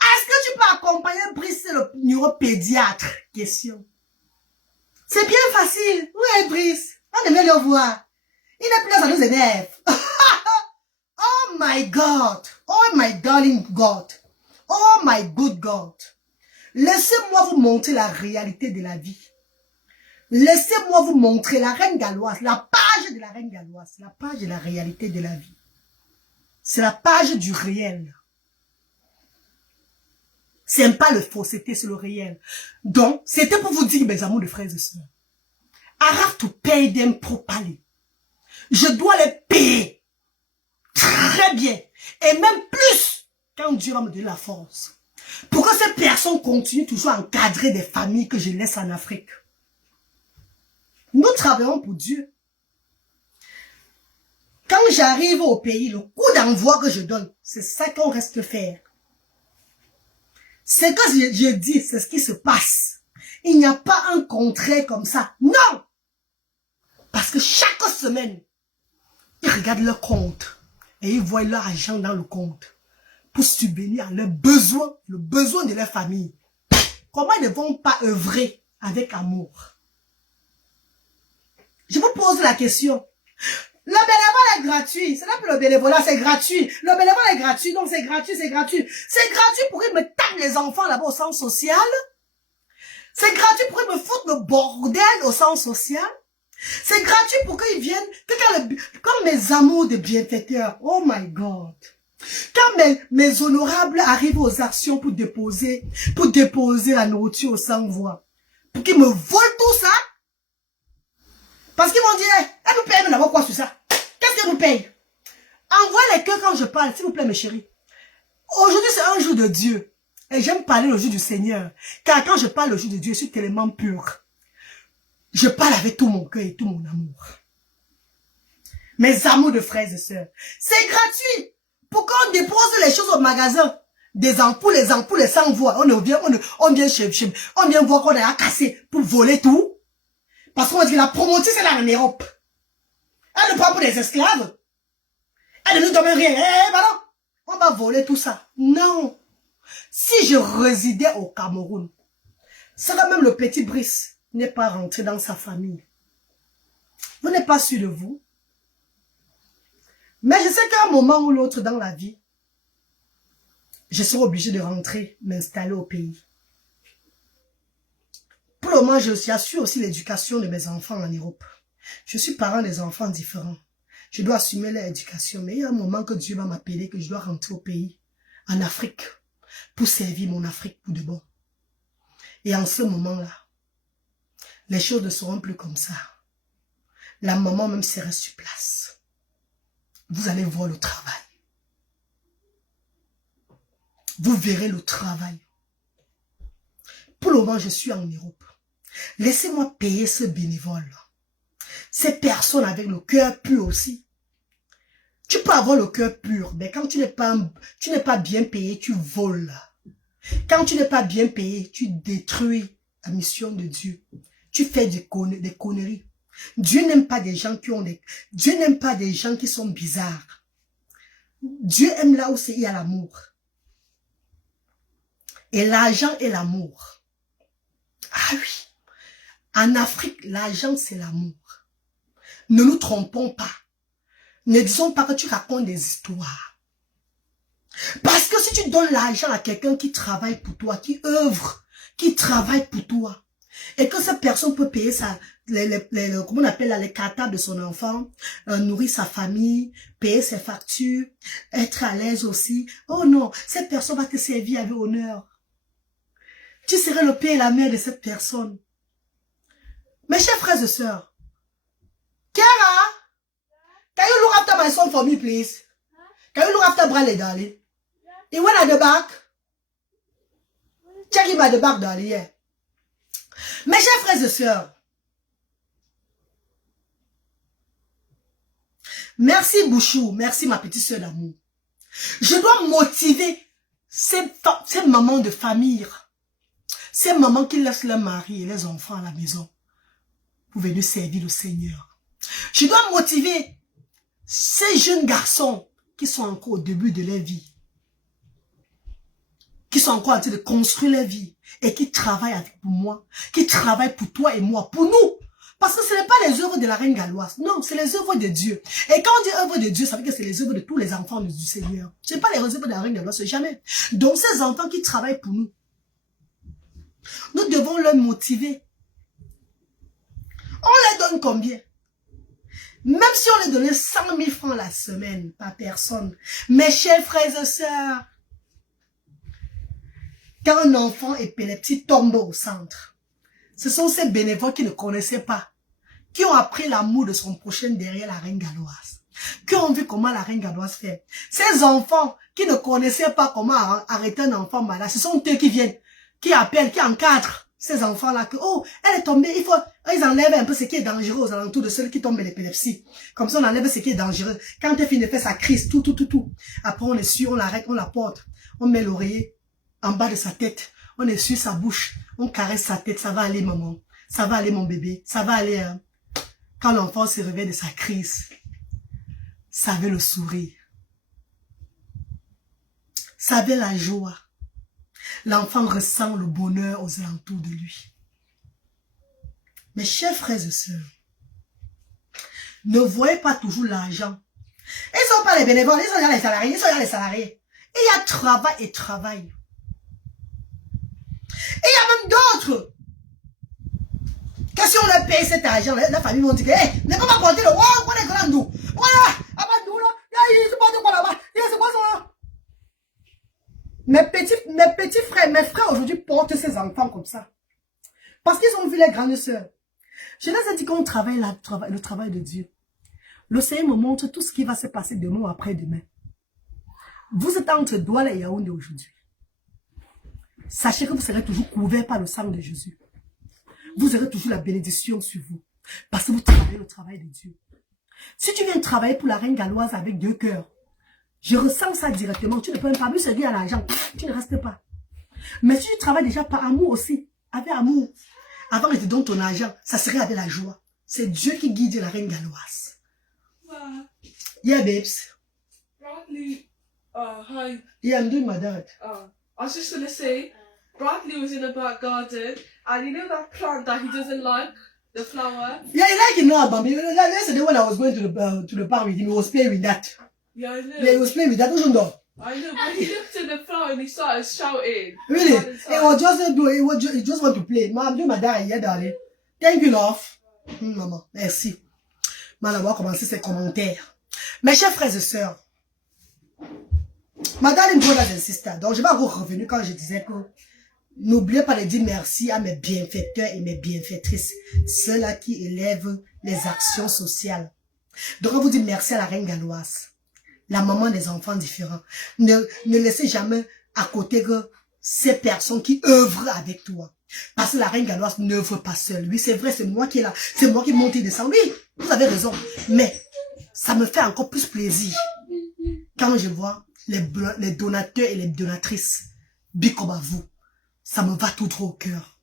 Est-ce que tu peux accompagner Brice chez le neuropédiatre? Question. C'est bien facile. Où est Brice? On devait le voir. Il n'est plus là, ça nous énerve. Oh my God. Oh my darling God. Oh my good God. Laissez-moi vous montrer la réalité de la vie. Laissez-moi vous montrer la reine galloise, la page de la reine galloise, la page de la réalité de la vie. C'est la page du réel. C'est pas le faux, c'est le réel. Donc, c'était pour vous dire, mes amours de frères et sœurs, I have to pay them properly. Je dois les payer très bien. Et même plus quand Dieu va me donner la force. Pour que ces personnes continuent toujours à encadrer des familles que je laisse en Afrique. Nous travaillons pour Dieu. Quand j'arrive au pays, le coup d'envoi que je donne, c'est ça qu'on reste faire. C'est que je dis, c'est ce qui se passe. Il n'y a pas un contrat comme ça. Non! Parce que chaque semaine, ils regardent leur compte et ils voient leur argent dans le compte pour subvenir à leurs besoins, le besoin de leur famille. Comment ils ne vont pas œuvrer avec amour? Je vous pose la question. Le bénévolat est gratuit. C'est là que le bénévolat, c'est gratuit. Le bénévolat est gratuit, donc c'est gratuit, c'est gratuit. C'est gratuit pour qu'ils me tapent les enfants là-bas au centre social. C'est gratuit pour qu'ils me foutent le bordel au centre social. C'est gratuit pour qu'ils viennent, comme mes amours de bienfaiteurs. Oh my God. Quand mes honorables arrivent aux actions pour déposer la nourriture au sans-voix, pour qu'ils me volent tout ça, parce qu'ils vont dire, elle nous paye, mais d'abord quoi sur ça? Qu'est-ce qu'elle nous paye? Envoie les cœurs quand je parle, s'il vous plaît, mes chéris. Aujourd'hui, c'est un jour de Dieu. Et j'aime parler le jour du Seigneur. Car quand je parle le jour de Dieu, je suis tellement pur. Je parle avec tout mon cœur et tout mon amour. Mes amours de frères et sœurs. C'est gratuit. Pourquoi on dépose les choses au magasin? Des ampoules, les sans-voix. On vient voir qu'on a cassé pour voler tout. Parce qu'on dit que la promotion, c'est là en Europe. Elle ne prend pour des esclaves. Elle ne nous donne rien. Pardon. On va voler tout ça. Non. Si je résidais au Cameroun, c'est quand même le petit Brice n'est pas rentré dans sa famille. Vous n'êtes pas sûr de vous. Mais je sais qu'à un moment ou l'autre dans la vie, je serai obligé de rentrer, m'installer au pays. Pour le moment, je assure aussi l'éducation de mes enfants en Europe. Je suis parent des enfants différents. Je dois assumer leur éducation. Mais il y a un moment que Dieu va m'appeler, que je dois rentrer au pays, en Afrique, pour servir mon Afrique pour de bon. Et en ce moment-là, les choses ne seront plus comme ça. La maman même sera sur place. Vous allez voir le travail. Vous verrez le travail. Pour le moment, je suis en Europe. Laissez-moi payer ce bénévole. Ces personnes avec le cœur pur aussi. Tu peux avoir le cœur pur, mais quand tu n'es pas bien payé, tu voles. Quand tu n'es pas bien payé, tu détruis la mission de Dieu. Tu fais des conneries. Dieu n'aime pas des gens Dieu n'aime pas des gens qui sont bizarres. Dieu aime là où il y a l'amour. Et l'argent est l'amour. Ah oui. En Afrique, l'argent, c'est l'amour. Ne nous trompons pas. Ne disons pas que tu racontes des histoires. Parce que si tu donnes l'argent à quelqu'un qui travaille pour toi, qui œuvre, qui travaille pour toi, Et que cette personne peut payer comment on appelle là, les cartables de son enfant, nourrir sa famille, payer ses factures, être à l'aise aussi. Oh non, cette personne va te servir avec honneur. Tu serais le père et la mère de cette personne. Mes chers frères et sœurs, Kiara, can you look after my son for me, please? Can you look after Bradley, darling? He went at the back. Check him at the back, darling, yeah. Mes chers frères et sœurs, merci Bouchou, merci ma petite sœur d'amour. Je dois motiver ces mamans de famille, ces mamans qui laissent leur mari et les enfants à la maison pour venir servir le Seigneur. Je dois motiver ces jeunes garçons qui sont encore au début de leur vie, qui sont encore en train de construire leur vie et qui travaillent avec moi, qui travaillent pour toi et moi, pour nous. Parce que ce n'est pas les œuvres de la reine galloise. Non, c'est les œuvres de Dieu. Et quand on dit œuvres de Dieu, ça veut dire que c'est les œuvres de tous les enfants du Seigneur. Ce n'est pas les œuvres de la reine galloise, c'est jamais. Donc ces enfants qui travaillent pour nous, nous devons leur motiver. On leur donne combien? Même si on leur donnait 100 000 francs la semaine par personne. Mes chers frères et sœurs, quand un enfant épileptique tombe au centre, ce sont ces bénévoles qui ne connaissaient pas, qui ont appris l'amour de son prochain derrière la reine galloise, qui ont vu comment la reine galloise fait. Ces enfants qui ne connaissaient pas comment arrêter un enfant malade, ce sont eux qui viennent, qui appellent, qui encadrent ces enfants-là, que oh, elle est tombée, ils enlèvent un peu ce qui est dangereux aux alentours de ceux qui tombent l'épilepsie. Comme ça, on enlève ce qui est dangereux. Quand elle finit de faire sa crise, tout. Après, on est sûr, on l'arrête, on la porte, on met l'oreiller en bas de sa tête, on est sur sa bouche, on caresse sa tête, ça va aller maman, ça va aller mon bébé, ça va aller quand l'enfant se réveille de sa crise, ça avait le sourire, ça avait la joie, l'enfant ressent le bonheur aux alentours de lui. Mes chers frères et sœurs, ne voyez pas toujours l'argent. Ils ne sont pas les bénévoles, ils sont là les salariés, il y a travail et travail. Et il y a même d'autres. Que si on leur paye cet argent, la famille vont dire, hey, ne peut pas porter le wow, on est grand nous. Voilà, abandou là, il se passe quoi là-bas, c'est quoi ça? Mes petits frères, mes frères aujourd'hui portent ces enfants comme ça. Parce qu'ils ont vu les grandes sœurs. Je les ai dit qu'on travaille le travail de Dieu. Le Seigneur me montre tout ce qui va se passer demain ou après-demain. Vous êtes entre Douala et Yaoundé aujourd'hui. Sachez que vous serez toujours couverts par le sang de Jésus. Vous aurez toujours la bénédiction sur vous. Parce que vous travaillez le travail de Dieu. Si tu viens travailler pour la reine galloise avec 2 cœurs, je ressens ça directement. Tu ne peux même pas plus servir à l'argent. Tu ne restes pas. Mais si tu travailles déjà par amour aussi, avec amour, avant que tu donnes ton argent, ça serait avec la joie. C'est Dieu qui guide la reine galloise. Yeah, babes. Bradley, hi. Yeah, I'm doing my dad. I was just gonna say, Bradley was in the back garden, and you know that plant that he doesn't like, the flower? Yeah, I like it now, Bambi. Yesterday when I was going to the park with him, he was playing with that. Yeah, I know. Yeah, he was playing with that. I know, but he looked at the flower and he started shouting. Really? He just want to play. Ma, I'm doing my dad here, darling. Thank you, love. Maman, merci. Maintenant, on va commencer ces commentaires. Mes chers frères et sœurs, Madame brothers and sisters, donc je vais vous revenir quand je disais que n'oubliez pas de dire merci à mes bienfaiteurs et mes bienfaitrices, ceux-là qui élèvent les actions sociales. Donc on vous dit merci à la reine galloise, la maman des enfants différents. Ne laissez jamais à côté que ces personnes qui œuvrent avec toi. Parce que la reine galloise n'œuvre pas seule. Oui, c'est vrai, c'est moi qui est là, c'est moi qui monte et descend. Oui, vous avez raison. Mais ça me fait encore plus plaisir quand je vois les donateurs et les donatrices big comme à vous. Ça me va tout droit au cœur.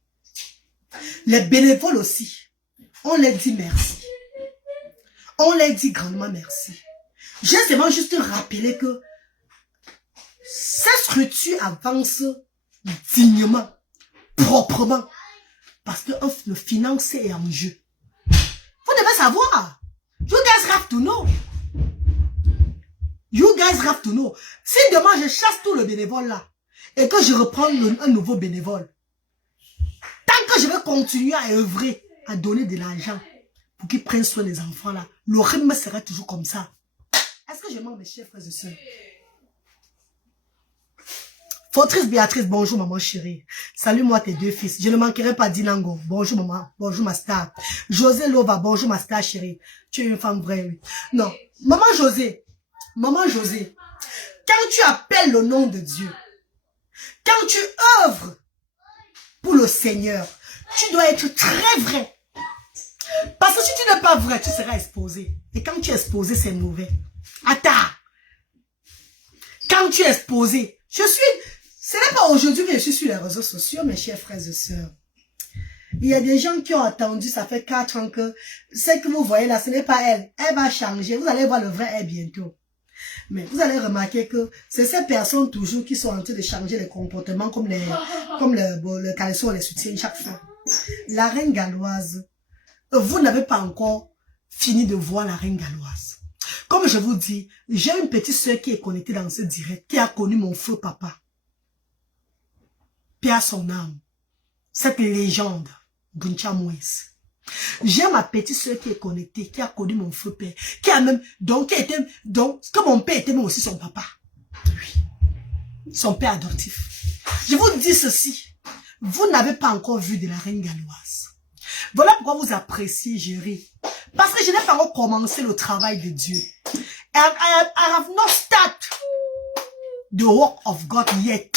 Les bénévoles aussi, on les dit merci. On les dit grandement merci. J'ai seulement juste rappelé que cette structure avance dignement, proprement, parce que le financier est en jeu. Vous devez savoir. You guys have to know. You guys have to know. Si demain je chasse tout le bénévole là, et que je reprends un nouveau bénévole, tant que je vais continuer à œuvrer, à donner de l'argent pour qu'ils prennent soin des enfants là, le rythme sera toujours comme ça. Est-ce que je mens, mes chers frères et sœurs? Fortrice Béatrice, bonjour maman chérie. Salut-moi tes deux fils. Je ne manquerai pas Dinango. Bonjour maman. Bonjour ma star. José Lova, bonjour ma star chérie. Tu es une femme vraie, oui. Non. Maman José, quand tu appelles le nom de Dieu, quand tu œuvres pour le Seigneur, tu dois être très vrai. Parce que si tu n'es pas vrai, tu seras exposé. Et quand tu es exposé, c'est mauvais. Attends. Quand tu es exposé, ce n'est pas aujourd'hui que je suis sur les réseaux sociaux, mes chers frères et sœurs. Il y a des gens qui ont attendu, ça fait 4 ans que ce que vous voyez là, ce n'est pas elle. Elle va changer. Vous allez voir le vrai elle bientôt. Mais vous allez remarquer que c'est ces personnes toujours qui sont en train de changer les comportements comme le caleçon et les soutiens chaque fois. La reine galloise, vous n'avez pas encore fini de voir la reine galloise. Comme je vous dis, j'ai une petite soeur qui est connectée dans ce direct, qui a connu mon feu papa. Paix à son âme. Cette légende, Guncha Moïse. J'ai ma petite soeur qui est connectée, qui a connu mon feu père, qui a même, que mon père était même aussi son papa. Oui. Son père adoptif. Je vous dis ceci. Vous n'avez pas encore vu de la reine galloise. Voilà pourquoi vous appréciez Géry. Parce que je n'ai pas encore commencé le travail de Dieu. I have not started the work of God yet.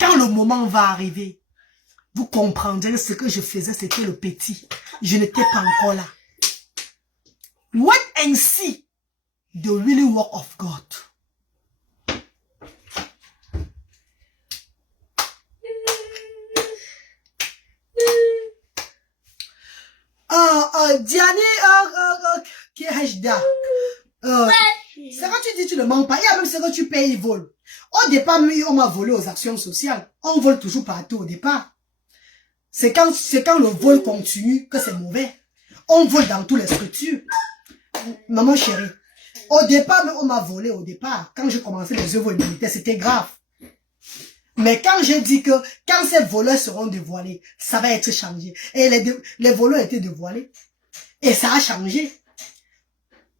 Quand le moment va arriver, vous comprendrez que ce que je faisais, c'était le petit. Je n'étais pas encore là. Wait and see the really work of God. Diane, qui est Hajda. C'est quand tu dis tu ne manques pas. Il y a même ce que tu payes, ils volent. Au départ, on m'a volé aux actions sociales. On vole toujours partout au départ. C'est quand le vol continue que c'est mauvais. On vole dans toutes les structures. Maman chérie, au départ, on m'a volé au départ. Quand j'ai commencé les œuvres humanitaires, c'était grave. Mais quand j'ai dit que quand ces voleurs seront dévoilés, ça va être changé. Et les voleurs étaient dévoilés. Et ça a changé.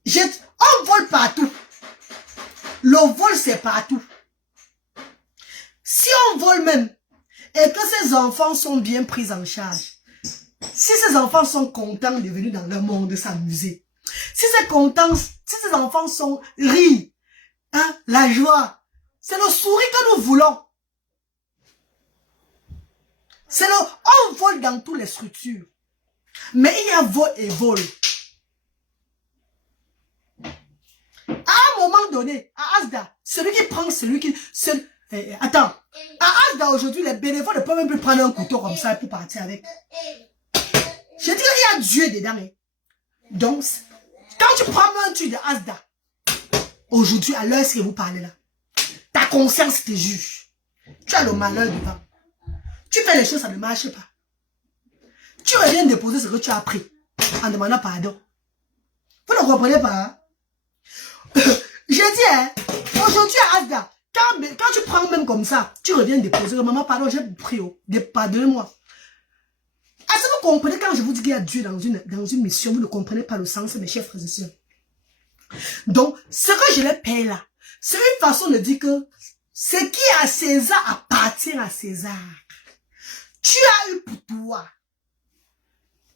On vole partout. Le vol, c'est partout. Si on vole même, et que ces enfants sont bien pris en charge, si ces enfants sont contents de venir dans le monde s'amuser, si ces enfants sont rires, hein, la joie, c'est le sourire que nous voulons. On vole dans toutes les structures. Mais il y a vol et vol. À un moment donné, à Asda, celui qui prend, attends, à Asda aujourd'hui, les bénévoles ne peuvent même plus prendre un couteau comme ça pour partir avec. Je dis qu'il y a Dieu dedans. Hein. Donc, quand tu prends un truc de Asda, aujourd'hui, à l'heure si vous parlez là, ta conscience te juge. Tu as le malheur devant. Tu fais les choses, ça ne marche pas. Tu reviens déposer ce que tu as pris en demandant pardon. Vous ne comprenez pas, hein? Je dis, hein, aujourd'hui à Asda, quand tu prends même comme ça, tu reviens déposer, maman, pardon, j'ai pris, pardonnez-moi. Est-ce que vous comprenez quand je vous dis qu'il y a Dieu dans une mission, vous ne comprenez pas le sens, mes chers frères et sœurs. Donc, ce que je les paye là, c'est une façon de dire que ce qui est à César appartient à César. Tu as eu pour toi.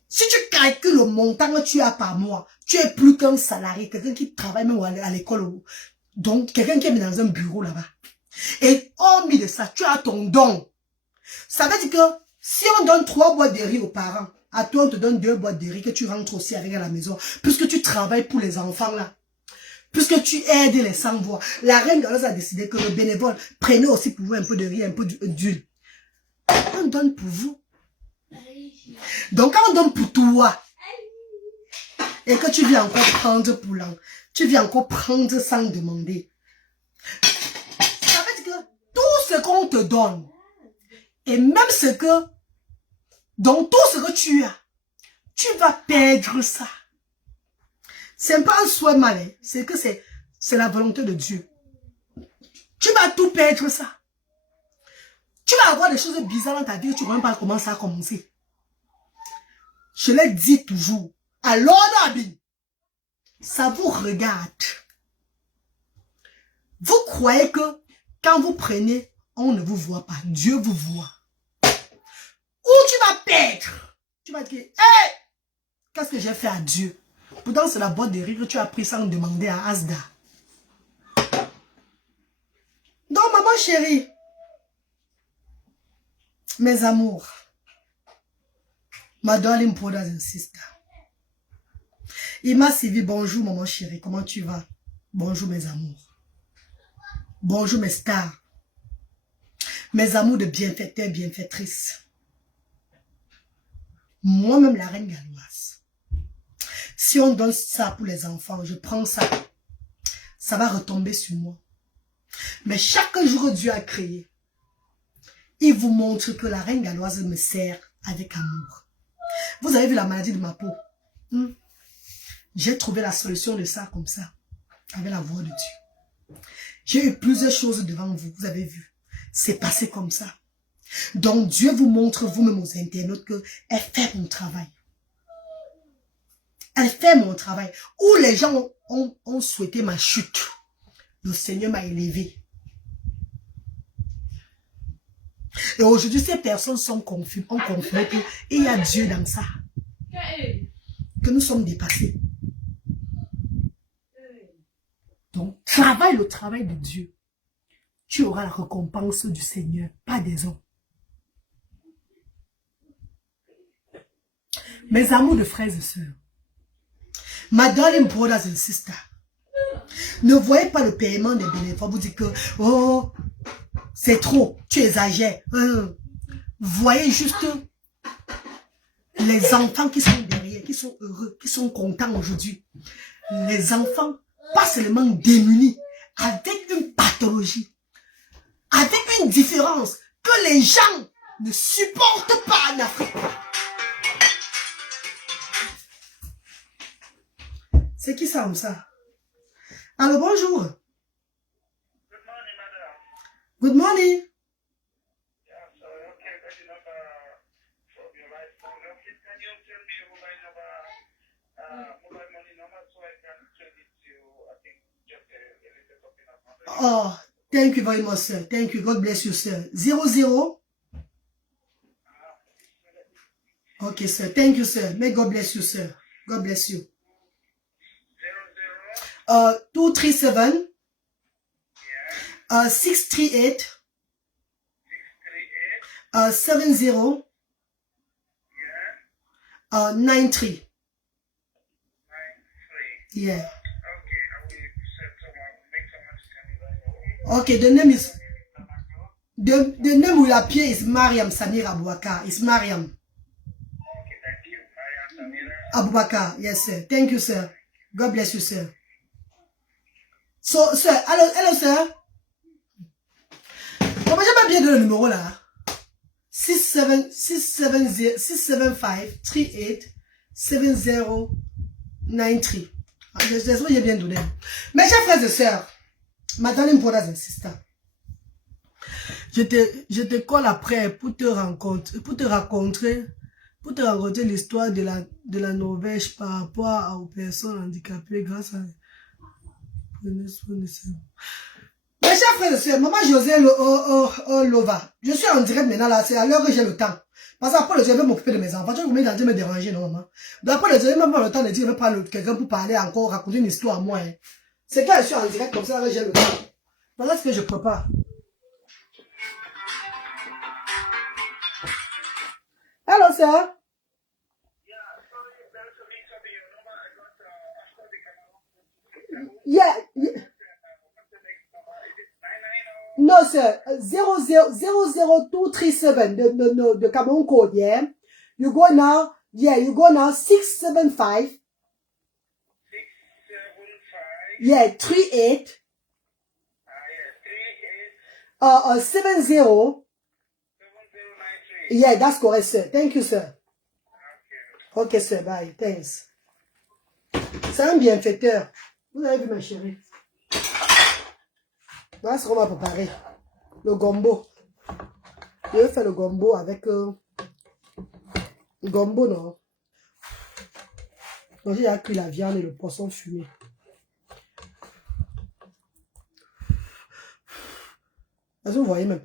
Si tu calcules le montant que tu as par mois, tu es plus qu'un salarié, quelqu'un qui travaille même à l'école. Donc, quelqu'un qui est mis dans un bureau là-bas. Et hormis de ça, tu as ton don. Ça veut dire que si on donne 3 boîtes de riz aux parents, à toi on te donne 2 boîtes de riz que tu rentres aussi avec à la maison, puisque tu travailles pour les enfants là. Puisque tu aides les sans-voix. La reine Galloise a décidé que le bénévole prenait aussi pour vous un peu de riz, un peu d'huile. On donne pour vous. Donc quand on donne pour toi, et que tu viens encore prendre pour l'an, tu viens encore prendre sans demander. Ça veut dire que tout ce qu'on te donne, et même ce que, dans tout ce que tu as, tu vas perdre ça. C'est pas un souhait malin, c'est que c'est la volonté de Dieu. Tu vas tout perdre ça. Tu vas avoir des choses bizarres dans ta vie, tu ne vois même pas comment ça a commencé. Je l'ai dit toujours. Alors, Nabi, ça vous regarde. Vous croyez que quand vous prenez, on ne vous voit pas. Dieu vous voit. Ou tu vas perdre. Tu vas dire, hey, qu'est-ce que j'ai fait à Dieu? Pourtant, c'est la boîte de rire que tu as pris sans demander à Asda. Donc, maman chérie, mes amours, my darling brothers and sisters, il m'a suivi. Bonjour, maman chérie, comment tu vas? Bonjour, mes amours. Bonjour, mes stars. Mes amours de bienfaiteurs, bienfaitrices. Moi-même, la reine galloise. Si on donne ça pour les enfants, je prends ça. Ça va retomber sur moi. Mais chaque jour que Dieu a créé, il vous montre que la reine galloise me sert avec amour. Vous avez vu la maladie de ma peau? J'ai trouvé la solution de ça comme ça, avec la voix de Dieu. J'ai eu plusieurs choses devant vous, vous avez vu. C'est passé comme ça. Donc Dieu vous montre, vous-même aux internautes, qu'elle fait mon travail. Elle fait mon travail. Où les gens ont souhaité ma chute, le Seigneur m'a élevé. Et aujourd'hui, ces personnes sont confuses, ont compris qu'il y a Dieu dans ça. Que nous sommes dépassés. Donc, travaille le travail de Dieu. Tu auras la récompense du Seigneur, pas des hommes. Mes amours de frères et sœurs, my darling brothers and sisters, ne voyez pas le paiement des bénévoles. Vous dites que, oh, c'est trop, tu exagères. Voyez juste les enfants qui sont derrière, qui sont heureux, qui sont contents aujourd'hui. Les enfants, pas seulement démunis, avec une pathologie, avec une différence que les gens ne supportent pas en Afrique. C'est qui ça comme ça? Alors bonjour. Good morning, madam. Good morning. Yeah, so okay, got your number from your live program. Please, can you tell me your mobile money number so I can send it to you? I think just a little token of 100. Oh, thank you very much, sir. Thank you. God bless you, sir. 00. Okay, sir. Thank you, sir. May God bless you, sir. God bless you. 237 638 70 93. Yeah. Okay, I will send someone, make someone to send you right away. Okay, the name is the name will appear is Mariam Samira Abubakar. It's Mariam Okay, thank you. Mariam Samira. Abubakar. Yes, sir. Thank you, sir. God bless you, sir. So, sir, hello, sir. Comment j'ai bien donné le numéro là? 675 38 70 93. J'espère que j'ai bien donné. Mes chers frères et sœurs, ma darling brothers and sisters, je te colle après pour te raconter l'histoire de la Norvège par rapport aux personnes handicapées grâce à... Mes chers frères et sœurs, maman José Lova, je suis en direct maintenant là, c'est à l'heure que j'ai le temps. Parce qu'après, je vais m'occuper de mes enfants. Tu vas me déranger, non, maman? Donc après, je vais même pas le temps de dire, je vais prendre quelqu'un pour parler encore, raconter une histoire à moi. Hein. C'est quand je suis en direct comme ça que j'ai le temps. Voilà ce que je prépare. Hello, sir. Yeah. No, sir. 00237, the Cameroon code, yeah. You go now, 675. 675. Yeah, 38. 38. 70. 7093. Yeah, that's correct, sir. Thank you, sir. Okay. Okay, sir. Bye. Thanks. C'est un bienfaiteur. Vous avez vu, ma chérie? Voilà ce qu'on va préparer. Le gombo. Je vais faire le gombo avec... gombo, non? Donc, j'ai cuit la viande et le poisson fumé. Est-ce que vous voyez même?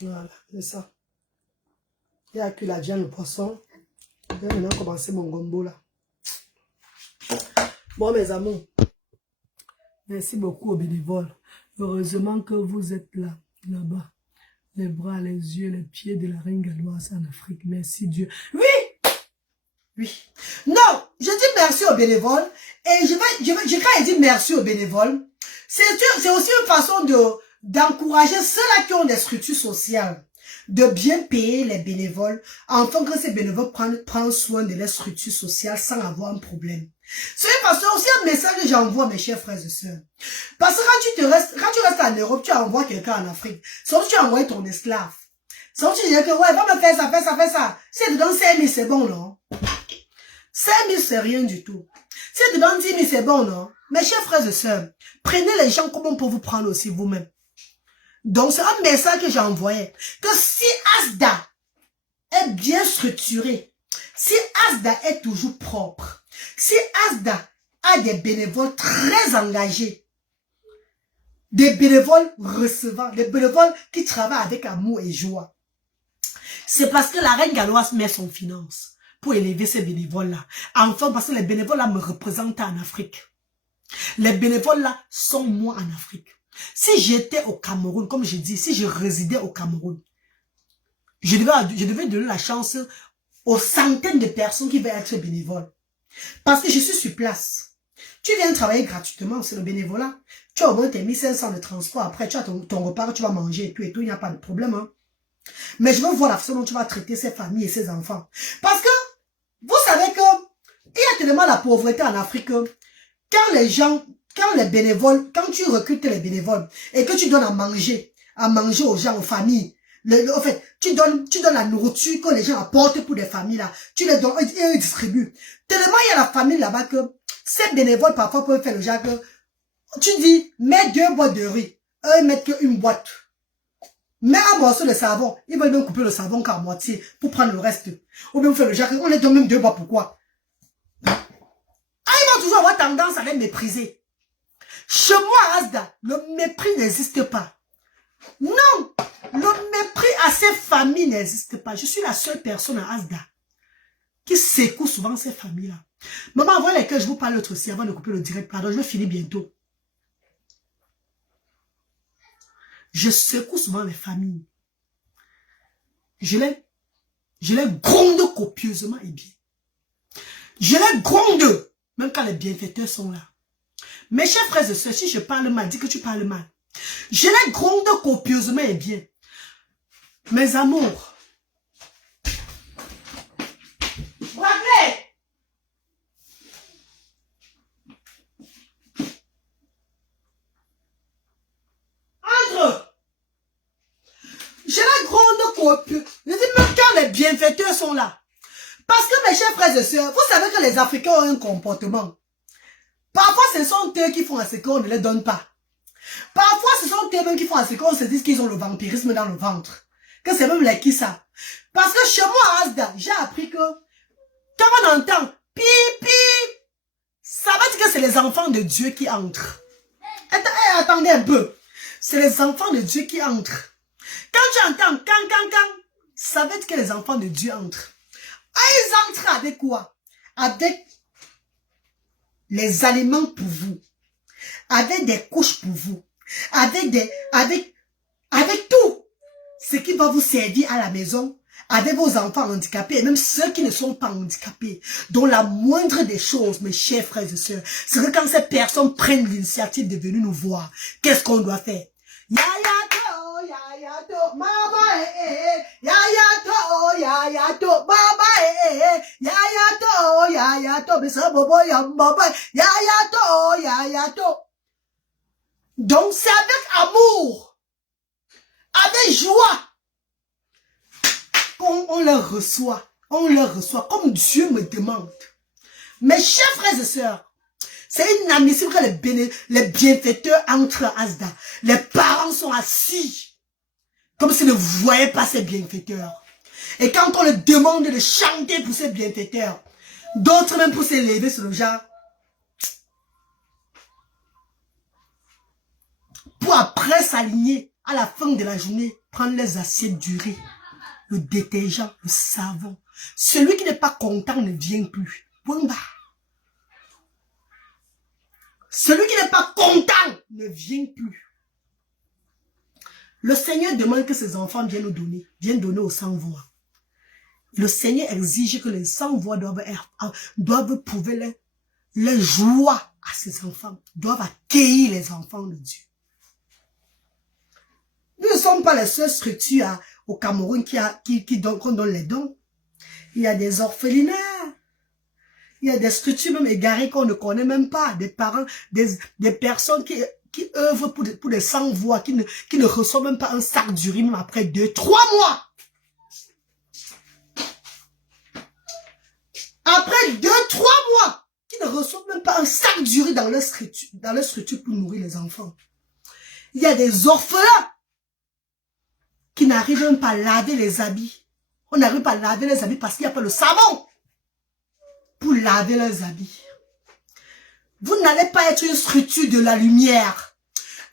Voilà, c'est ça. J'ai cuit la viande, le poisson. Je vais maintenant commencer mon gombo, là. Bon, mes amours. Merci beaucoup aux bénévoles. Heureusement que vous êtes là, là-bas. Les bras, les yeux, les pieds de la reine galloise en Afrique. Merci Dieu. Oui! Oui. Non, je dis merci aux bénévoles. Et quand je dis merci aux bénévoles, c'est aussi une façon d'encourager ceux-là qui ont des structures sociales, de bien payer les bénévoles, afin que ces bénévoles prennent soin de leurs structures sociales sans avoir un problème. C'est aussi un message que j'envoie à mes chers frères et sœurs. Parce que quand tu restes en Europe, tu envoies quelqu'un en Afrique. Sauf que tu envoies ton esclave. Sauf que tu dis que ouais, va me faire ça, faire ça, faire ça. Si tu donnes 5 000, c'est bon, non? 5 000, c'est rien du tout. Si tu donnes 10 000, c'est bon, non? Mes chers frères et sœurs, prenez les gens comme on peut vous prendre aussi vous-même. Donc, c'est un message que j'ai envoyé. Que si Asda est bien structuré, si Asda est toujours propre, si Asda a des bénévoles très engagés, des bénévoles recevants, des bénévoles qui travaillent avec amour et joie, c'est parce que la reine galloise met son finance pour élever ces bénévoles-là. Enfin, parce que les bénévoles-là me représentent en Afrique. Les bénévoles-là sont moi en Afrique. Si j'étais au Cameroun, comme je dis, si je résidais au Cameroun, je devais donner la chance aux centaines de personnes qui veulent être bénévoles. Parce que je suis sur place. Tu viens travailler gratuitement, c'est le bénévolat. Tu as au moins tes 1500 de transport. Après, tu as ton repas, tu vas manger et tout, il n'y a pas de problème. Hein. Mais je veux voir la façon dont tu vas traiter ces familles et ces enfants. Parce que, vous savez que, il y a tellement la pauvreté en Afrique. Quand les bénévoles, quand tu recrutes les bénévoles et que tu donnes à manger aux gens, aux familles, en fait, tu donnes la nourriture que les gens apportent pour des familles là, tu les donnes et ils distribuent. Tellement il y a la famille là-bas que ces bénévoles parfois peuvent faire le genre que tu dis, mets 2 boîtes de riz, eux ils mettent qu'une boîte. Mets un morceau de savon, ils veulent même couper le savon qu'à moitié pour prendre le reste. Ou bien faire le genre, on les donne même 2 boîtes, pourquoi? Ah, ils vont toujours avoir tendance à les mépriser. Chez moi, Asda, le mépris n'existe pas. Non, le mépris à ces familles n'existe pas. Je suis la seule personne à Asda qui secoue souvent ces familles-là. Maman, avant lesquelles je vous parle l'autre aussi, avant de couper le direct, pardon, je vais finir bientôt. Je secoue souvent les familles. Je les gronde copieusement et bien. Je les gronde, même quand les bienfaiteurs sont là. Mes chers frères et sœurs, si je parle mal, dis que tu parles mal. Je les gronde copieusement et bien. Mes amours. Braquet. Entre. Je les gronde copieusement. Je dis même quand les bienfaiteurs sont là. Parce que mes chers frères et sœurs, vous savez que les Africains ont un comportement. Parfois, ce sont eux qui font à ce qu'on ne les donne pas. Parfois, ce sont eux-mêmes qui font à ce qu'on se dise qu'ils ont le vampirisme dans le ventre. Que c'est même les qui ça. Parce que chez moi, à Asda, j'ai appris que quand on entend pipi, ça veut dire que c'est les enfants de Dieu qui entrent. Attendez un peu. C'est les enfants de Dieu qui entrent. Quand tu entends can, ça veut dire que les enfants de Dieu entrent. Ah, ils entrent avec quoi? Avec les aliments pour vous, avec des couches pour vous, avec tout ce qui va vous servir à la maison, avec vos enfants handicapés et même ceux qui ne sont pas handicapés. Donc la moindre des choses, mes chers frères et sœurs, c'est que quand ces personnes prennent l'initiative de venir nous voir, qu'est-ce qu'on doit faire? Yayato, mama yayato, baba yayato, bisa bobo yambaba, yayato. Donc c'est avec amour, avec joie, qu'on leur reçoit, comme Dieu me demande. Mes chers frères et sœurs, c'est inadmissible que les bienfaiteurs entrent à Asda. Les parents sont assis. Comme s'ils ne voyaient pas ces bienfaiteurs. Et quand on leur demande de chanter pour ces bienfaiteurs, d'autres même pour s'élever sur le genre, pour après s'aligner à la fin de la journée, prendre les assiettes du riz, le détergent, le savon. Celui qui n'est pas content ne vient plus. Point barre. Celui qui n'est pas content ne vient plus. Le Seigneur demande que ses enfants viennent nous donner, viennent donner aux sans-voix. Le Seigneur exige que les sans-voix doivent prouver les joies à ses enfants, doivent accueillir les enfants de Dieu. Nous ne sommes pas les seules structures au Cameroun qui donnent les dons. Il y a des orphelinats. Il y a des structures même égarées qu'on ne connaît même pas. Des parents, des personnes qui œuvrent pour des sans-voix, qui ne reçoivent même pas un sac du riz même après 2-3 mois. Après 2-3 mois, qui ne reçoivent même pas un sac du riz dans leur structure pour nourrir les enfants. Il y a des orphelins qui n'arrivent même pas à laver les habits. On n'arrive pas à laver les habits parce qu'il n'y a pas le savon pour laver leurs habits. Vous n'allez pas être une structure de la lumière,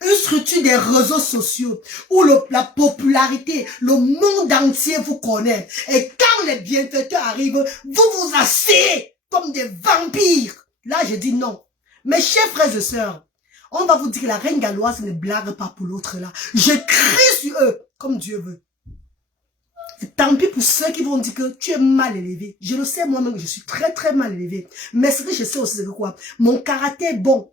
une structure des réseaux sociaux où la popularité, le monde entier vous connaît. Et quand les bienfaiteurs arrivent, vous vous asseyez comme des vampires. Là, je dis non. Mes chers frères et sœurs, on va vous dire que la reine galloise ne blague pas pour l'autre là. Je crie sur eux comme Dieu veut. Et tant pis pour ceux qui vont dire que tu es mal élevé. Je le sais moi-même, je suis très très mal élevé. Mais ce que je sais aussi, c'est que quoi? Mon caractère est bon.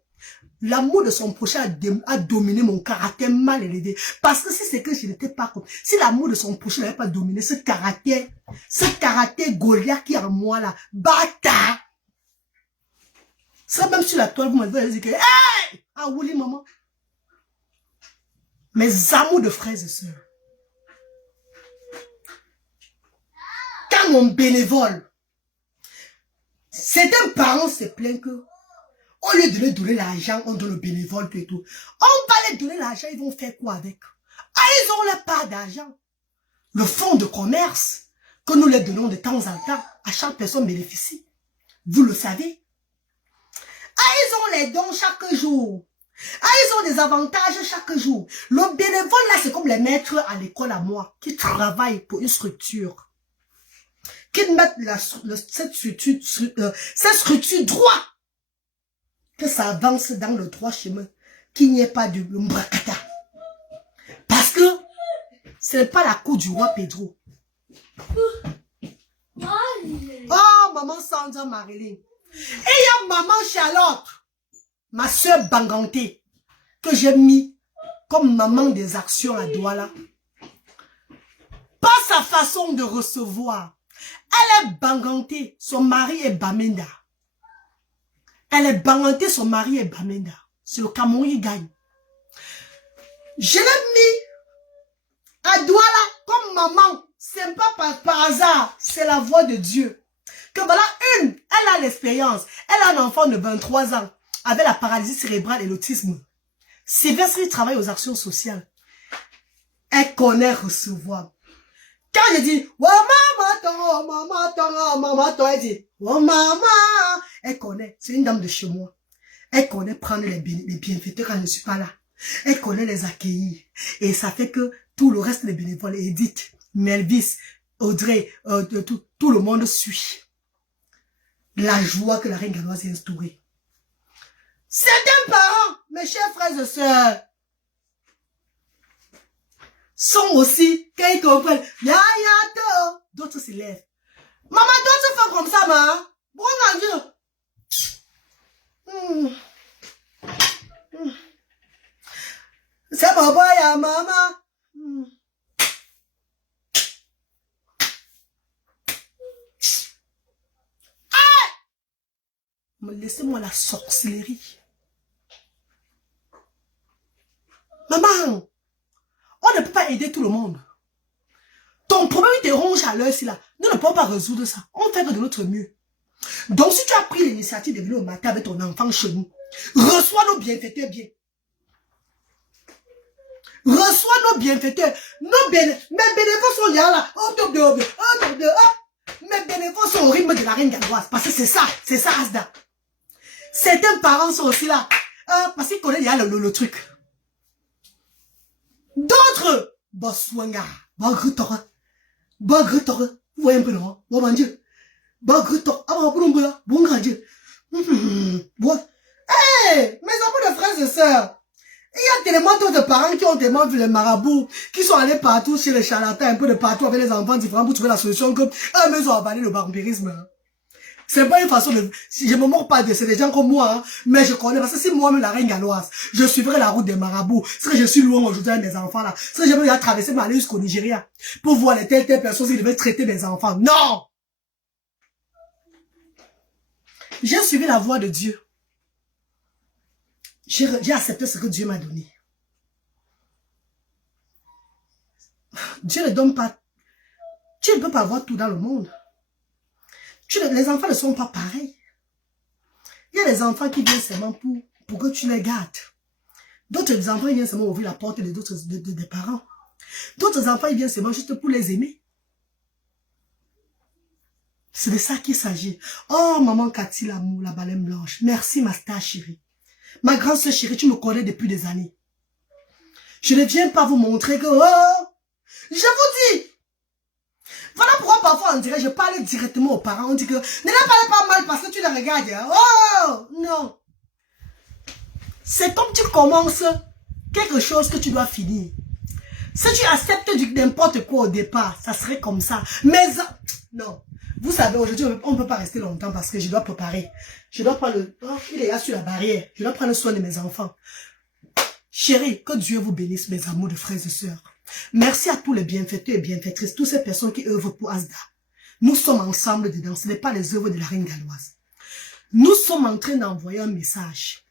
L'amour de son prochain a dominé mon caractère mal élevé. Parce que si c'est que je n'étais pas comme... Si l'amour de son prochain n'avait pas dominé ce caractère Goliath qui est en moi là, bâtard. Ça même sur la toile, vous m'avez dit que... Hey! Ah oui, maman. Mes amours de frères et sœurs. Quand mon bénévole, certains parents se plaignent que, au lieu de leur donner l'argent, on donne le bénévole et tout. On va leur donner l'argent, ils vont faire quoi avec? Ah, ils ont leur part d'argent. Le fonds de commerce que nous leur donnons de temps en temps, à chaque personne bénéficie. Vous le savez. Ah, ils ont les dons chaque jour. Ah, ils ont des avantages chaque jour. Le bénévole là, c'est comme les maîtres à l'école à moi, qui travaillent pour une structure. Qui mettent cette structure droit. Que ça avance dans le droit chemin. Qu'il n'y ait pas de mbrakata. Parce que ce n'est pas la cour du roi Pedro. Oh, maman Sandra Marilyn. Et il y a maman Charlotte. Ma soeur Banganté. Que j'ai mis comme maman des actions à Douala. Pas sa façon de recevoir. Elle est bangantée, son mari est Bamenda. Elle est bangantée, son mari est Bamenda. C'est le Cameroun qui gagne. Je l'ai mis à Douala comme maman. C'est pas par hasard, c'est la voix de Dieu. Que voilà, elle a l'expérience. Elle a un enfant de 23 ans avec la paralysie cérébrale et l'autisme. Sylvestre travaille aux actions sociales. Elle connaît recevoir. Quand je dis, oh maman, elle dit, oh maman, elle connaît, c'est une dame de chez moi. Elle connaît prendre les bienfaiteurs quand je ne suis pas là. Elle connaît les accueillir. Et ça fait que tout le reste des bénévoles, Edith, Melvis, Audrey, tout le monde suit. La joie que la reine galloise a instaurée. Certains parents, mes chers frères et sœurs, sont aussi, quand ils comprennent, d'autres se lèvent. Maman, d'autres font comme ça, maman. Bon, mon Dieu. C'est papa, ya maman. Laissez-moi la sorcellerie. Maman, on ne peut pas aider tout le monde. Ton problème te ronge à l'heure, là. Nous ne pouvons pas résoudre ça. On fait de notre mieux. Donc, si tu as pris l'initiative de venir au matin avec ton enfant chez nous, reçois nos bienfaiteurs bien. Reçois nos bienfaiteurs. Mes bénévoles sont là. Mes bénévoles sont au rythme de la reine galloise. Parce que c'est ça, Asda. Certains parents sont aussi là. Parce qu'ils connaissent le truc. D'autres, Boswanga, Bagrutora. Vous voyez un peu, non? Bon Dieu. Bagrutora, bon grand Dieu. Hey, mes amis de frères et sœurs. Il y a tellement d'autres parents qui ont tellement vu les marabouts, qui sont allés partout chez les charlatans, un peu de partout avec les enfants différents pour trouver la solution que eux ils ont avalé le vampirisme. C'est pas une façon de... Je me mords pas de c'est des gens comme moi, hein, mais je connais, parce que si moi-même la reine galloise, je suivrai la route des marabouts, c'est que je suis loin aujourd'hui avec mes enfants là, c'est que j'aimerais traverser ma aller jusqu'au Nigeria, pour voir les telles personnes qui devaient traiter mes enfants. Non! J'ai suivi la voie de Dieu. J'ai accepté ce que Dieu m'a donné. Dieu ne donne pas... Tu ne peux pas avoir tout dans le monde. Les enfants ne sont pas pareils. Il y a des enfants qui viennent seulement pour que tu les gardes. D'autres enfants, ils viennent seulement ouvrir la porte des parents. D'autres enfants, ils viennent seulement juste pour les aimer. C'est de ça qu'il s'agit. Oh, maman Cathy, l'amour, la baleine blanche. Merci, ma star chérie. Ma grande soeur chérie, tu me connais depuis des années. Je ne viens pas vous montrer que... Oh, je vous dis. Voilà pourquoi parfois on dirait, je parle directement aux parents. On dit que ne les parlez pas mal parce que tu les regardes. Hein. Oh, non. C'est comme tu commences quelque chose que tu dois finir. Si tu acceptes n'importe quoi au départ, ça serait comme ça. Mais non. Vous savez, aujourd'hui, on ne peut pas rester longtemps parce que je dois préparer. Je dois prendre le... Oh, il est là sur la barrière. Je dois prendre soin de mes enfants. Chérie, que Dieu vous bénisse, mes amours de frères et sœurs. Merci à tous les bienfaiteurs et bienfaitrices, toutes ces personnes qui œuvrent pour Asda. Nous sommes ensemble dedans. Ce n'est pas les œuvres de la reine galloise. Nous sommes en train d'envoyer un message.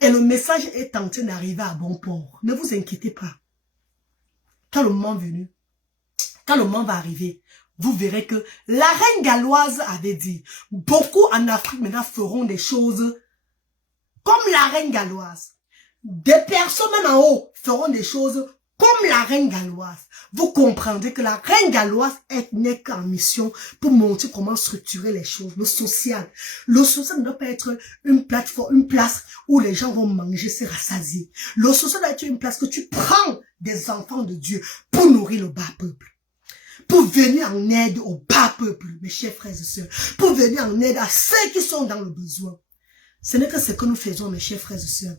Et le message est en train d'arriver à bon port. Ne vous inquiétez pas. Quand le moment venu, quand le moment va arriver, vous verrez que la reine galloise avait dit, beaucoup en Afrique maintenant feront des choses comme la reine galloise. Des personnes même en haut feront des choses comme la reine galloise. Vous comprendrez que la reine galloise n'est qu'en mission pour montrer comment structurer les choses. Le social. Le social ne doit pas être une plateforme, une place où les gens vont manger, se rassasier. Le social doit être une place que tu prends des enfants de Dieu pour nourrir le bas peuple. Pour venir en aide au bas peuple, mes chers frères et sœurs. Pour venir en aide à ceux qui sont dans le besoin. Ce n'est que ce que nous faisons, mes chers frères et sœurs.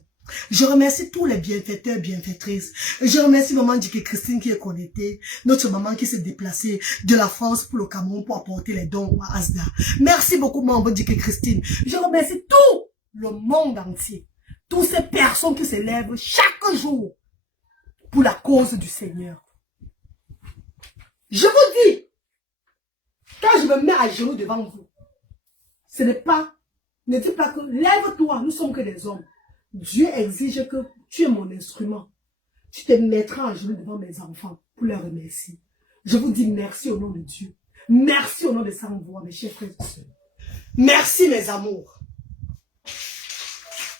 Je remercie tous les bienfaiteurs et bienfaitrices. Je remercie maman Dike Christine qui est connectée. Notre maman qui s'est déplacée de la France pour le Cameroun pour apporter les dons à Asda. Merci beaucoup maman Dike Christine. Je remercie tout le monde entier. Toutes ces personnes qui se lèvent chaque jour pour la cause du Seigneur. Je vous dis, quand je me mets à genoux devant vous, ce n'est pas, ne dites pas que lève-toi, nous sommes que des hommes. Dieu exige que tu es mon instrument. Tu te mettras à genoux devant mes enfants pour les remercier. Je vous dis merci au nom de Dieu. Merci au nom de sa voix, mes chers frères et sœurs. Merci mes amours.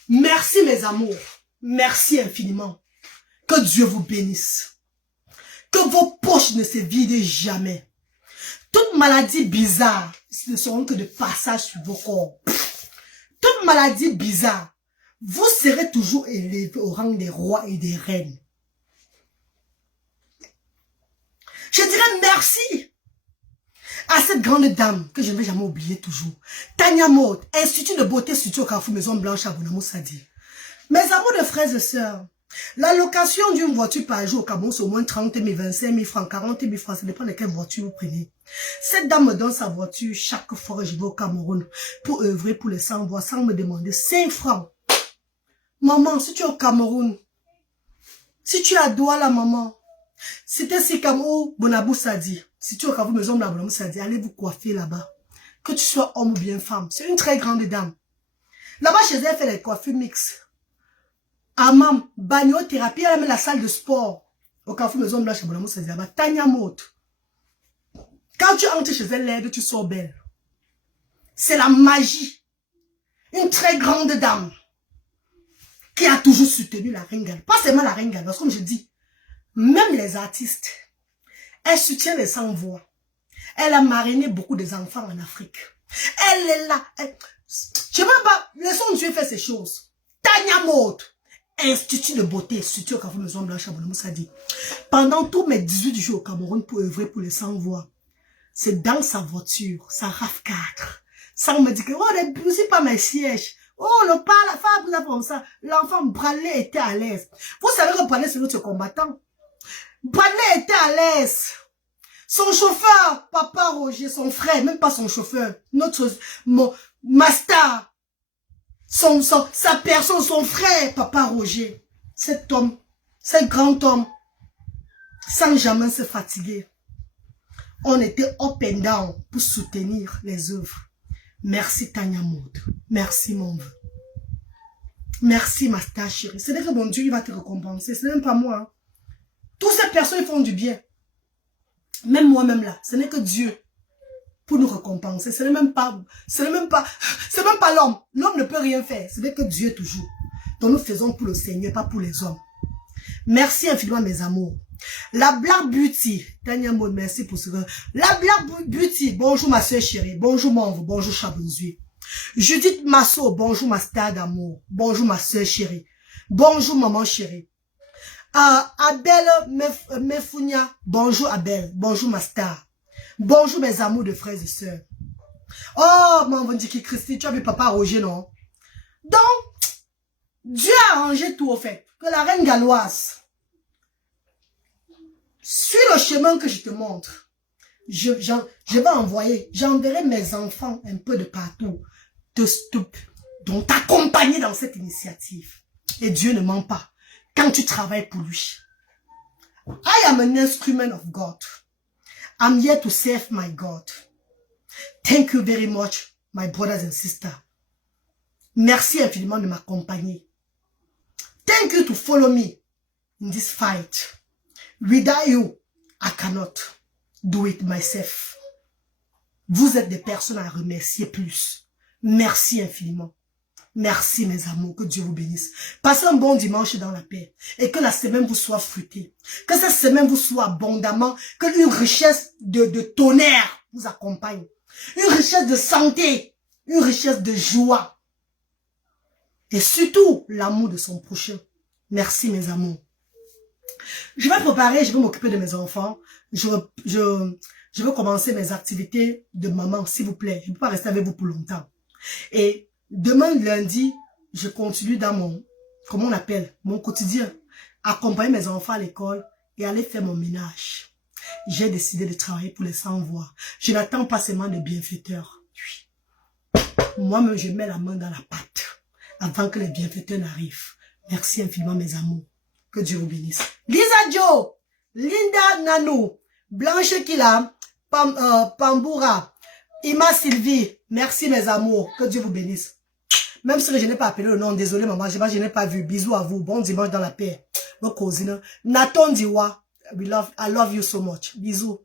Merci mes amours. Merci infiniment. Que Dieu vous bénisse. Que vos poches ne se vident jamais. Toute maladie bizarre ne seront que de passage sur vos corps. Toute maladie bizarre, vous serez toujours élevés au rang des rois et des reines. Je dirais merci à cette grande dame que je ne vais jamais oublier toujours. Tania Maud, Institut de beauté situé au Carrefour Maison Blanche à Bonamou Sadi. Mes amours de frères et sœurs, la location d'une voiture par jour au Cameroun, c'est au moins 30 000, 25 000 francs, 40 000 francs, ça dépend de quelle voiture vous prenez. Cette dame me donne sa voiture chaque fois que je vais au Cameroun pour œuvrer pour les sans-voix, sans me demander 5 francs. Maman, si tu es au Cameroun, si tu es à Douala, maman, si tu es si Cameroun, Bonabou Sadi, si tu es au Cameroun, Maison de Bonabou Sadi, allez vous coiffer là-bas. Que tu sois homme ou bien femme, c'est une très grande dame. Là-bas, chez elle, elle fait les coiffures mixtes. Amam, bagnothérapie, elle a mis la salle de sport. Au Carrefour Maison Blanche, Bonamou Sadi, là-bas, Tania Mote. Quand tu entres chez elle, l'aide, tu sors belle. C'est la magie. Une très grande dame qui a toujours soutenu la reine galloise. Pas seulement la reine galloise, comme je dis. Même les artistes. Elle soutient les sans-voix. Elle a mariné beaucoup des enfants en Afrique. Elle est là. Je ne veux pas. Laissons Dieu faire ces choses. Tanya Maud, Institut de beauté, Institut au Carrefour Maison Blanche à Bonamoussa dit. Pendant tous mes 18 jours au Cameroun pour œuvrer pour les sans-voix, c'est dans sa voiture, sa RAV4. Ça me dit que, oh, ne bousez pas mes sièges. Oh, ne parle pas comme ça. L'enfant Bradley était à l'aise. Vous savez que Bradley, c'est notre combattant. Bradley était à l'aise. Son chauffeur, Papa Roger, son frère, même pas son chauffeur, ma star, sa personne, son frère, Papa Roger, cet homme, cet grand homme, sans jamais se fatiguer. On était up and down pour soutenir les œuvres. Merci Tanya Maud. Merci mon vœu. Merci ma star chérie. C'est vrai que mon Dieu, il va te récompenser. Ce n'est même pas moi. Hein. Toutes ces personnes font du bien. Même moi-même là. Ce n'est que Dieu pour nous récompenser. Ce n'est même pas l'homme. L'homme ne peut rien faire. Ce n'est que Dieu toujours. Donc nous faisons pour le Seigneur, pas pour les hommes. Merci infiniment mes amours. La Black Beauty, Tanya Maud, merci pour ce que... La Black Beauty, bonjour ma soeur chérie, bonjour Monve, bonjour Chabonzui. Judith Masso, bonjour ma star d'amour, bonjour ma soeur chérie, bonjour maman chérie. Abel Mefounia, bonjour Abel, bonjour ma star, bonjour mes amours de frères et sœurs. Oh, maman dit Christy, tu as vu papa Roger, non? Donc, Dieu a arrangé tout au fait, que la reine galloise, suis le chemin que je te montre. Je vais envoyer, j'enverrai mes enfants un peu de partout, donc t'accompagner dans cette initiative. Et Dieu ne ment pas. Quand tu travailles pour lui. I am an instrument of God. I'm here to serve my God. Thank you very much, my brothers and sisters. Merci infiniment de m'accompagner. Thank you to follow me in this fight. Without you, I cannot do it myself. Vous êtes des personnes à remercier plus. Merci infiniment. Merci mes amours, que Dieu vous bénisse. Passez un bon dimanche dans la paix. Et que la semaine vous soit fruitée. Que cette semaine vous soit abondamment. Que une richesse de tonnerre vous accompagne. Une richesse de santé. Une richesse de joie. Et surtout, l'amour de son prochain. Merci mes amours. Je vais préparer, je vais m'occuper de mes enfants. Je vais commencer mes activités de maman, s'il vous plaît. Je ne peux pas rester avec vous pour longtemps. Et demain, lundi, je continue dans mon, comment on appelle, mon quotidien. Accompagner mes enfants à l'école et aller faire mon ménage. J'ai décidé de travailler pour les sans-voix. Je n'attends pas seulement des bienfaiteurs. Moi-même, je mets la main dans la pâte avant que les bienfaiteurs n'arrivent. Merci infiniment, mes amours. Que Dieu vous bénisse. Lisa Joe, Linda Nanou, Blanche Kila, Pamboura, Ima Sylvie. Merci mes amours. Que Dieu vous bénisse. Même si je n'ai pas appelé le nom, désolé maman, je n'ai pas vu. Bisous à vous. Bon dimanche dans la paix. Vos cousines. Nathan Diwa, I love you so much. Bisous.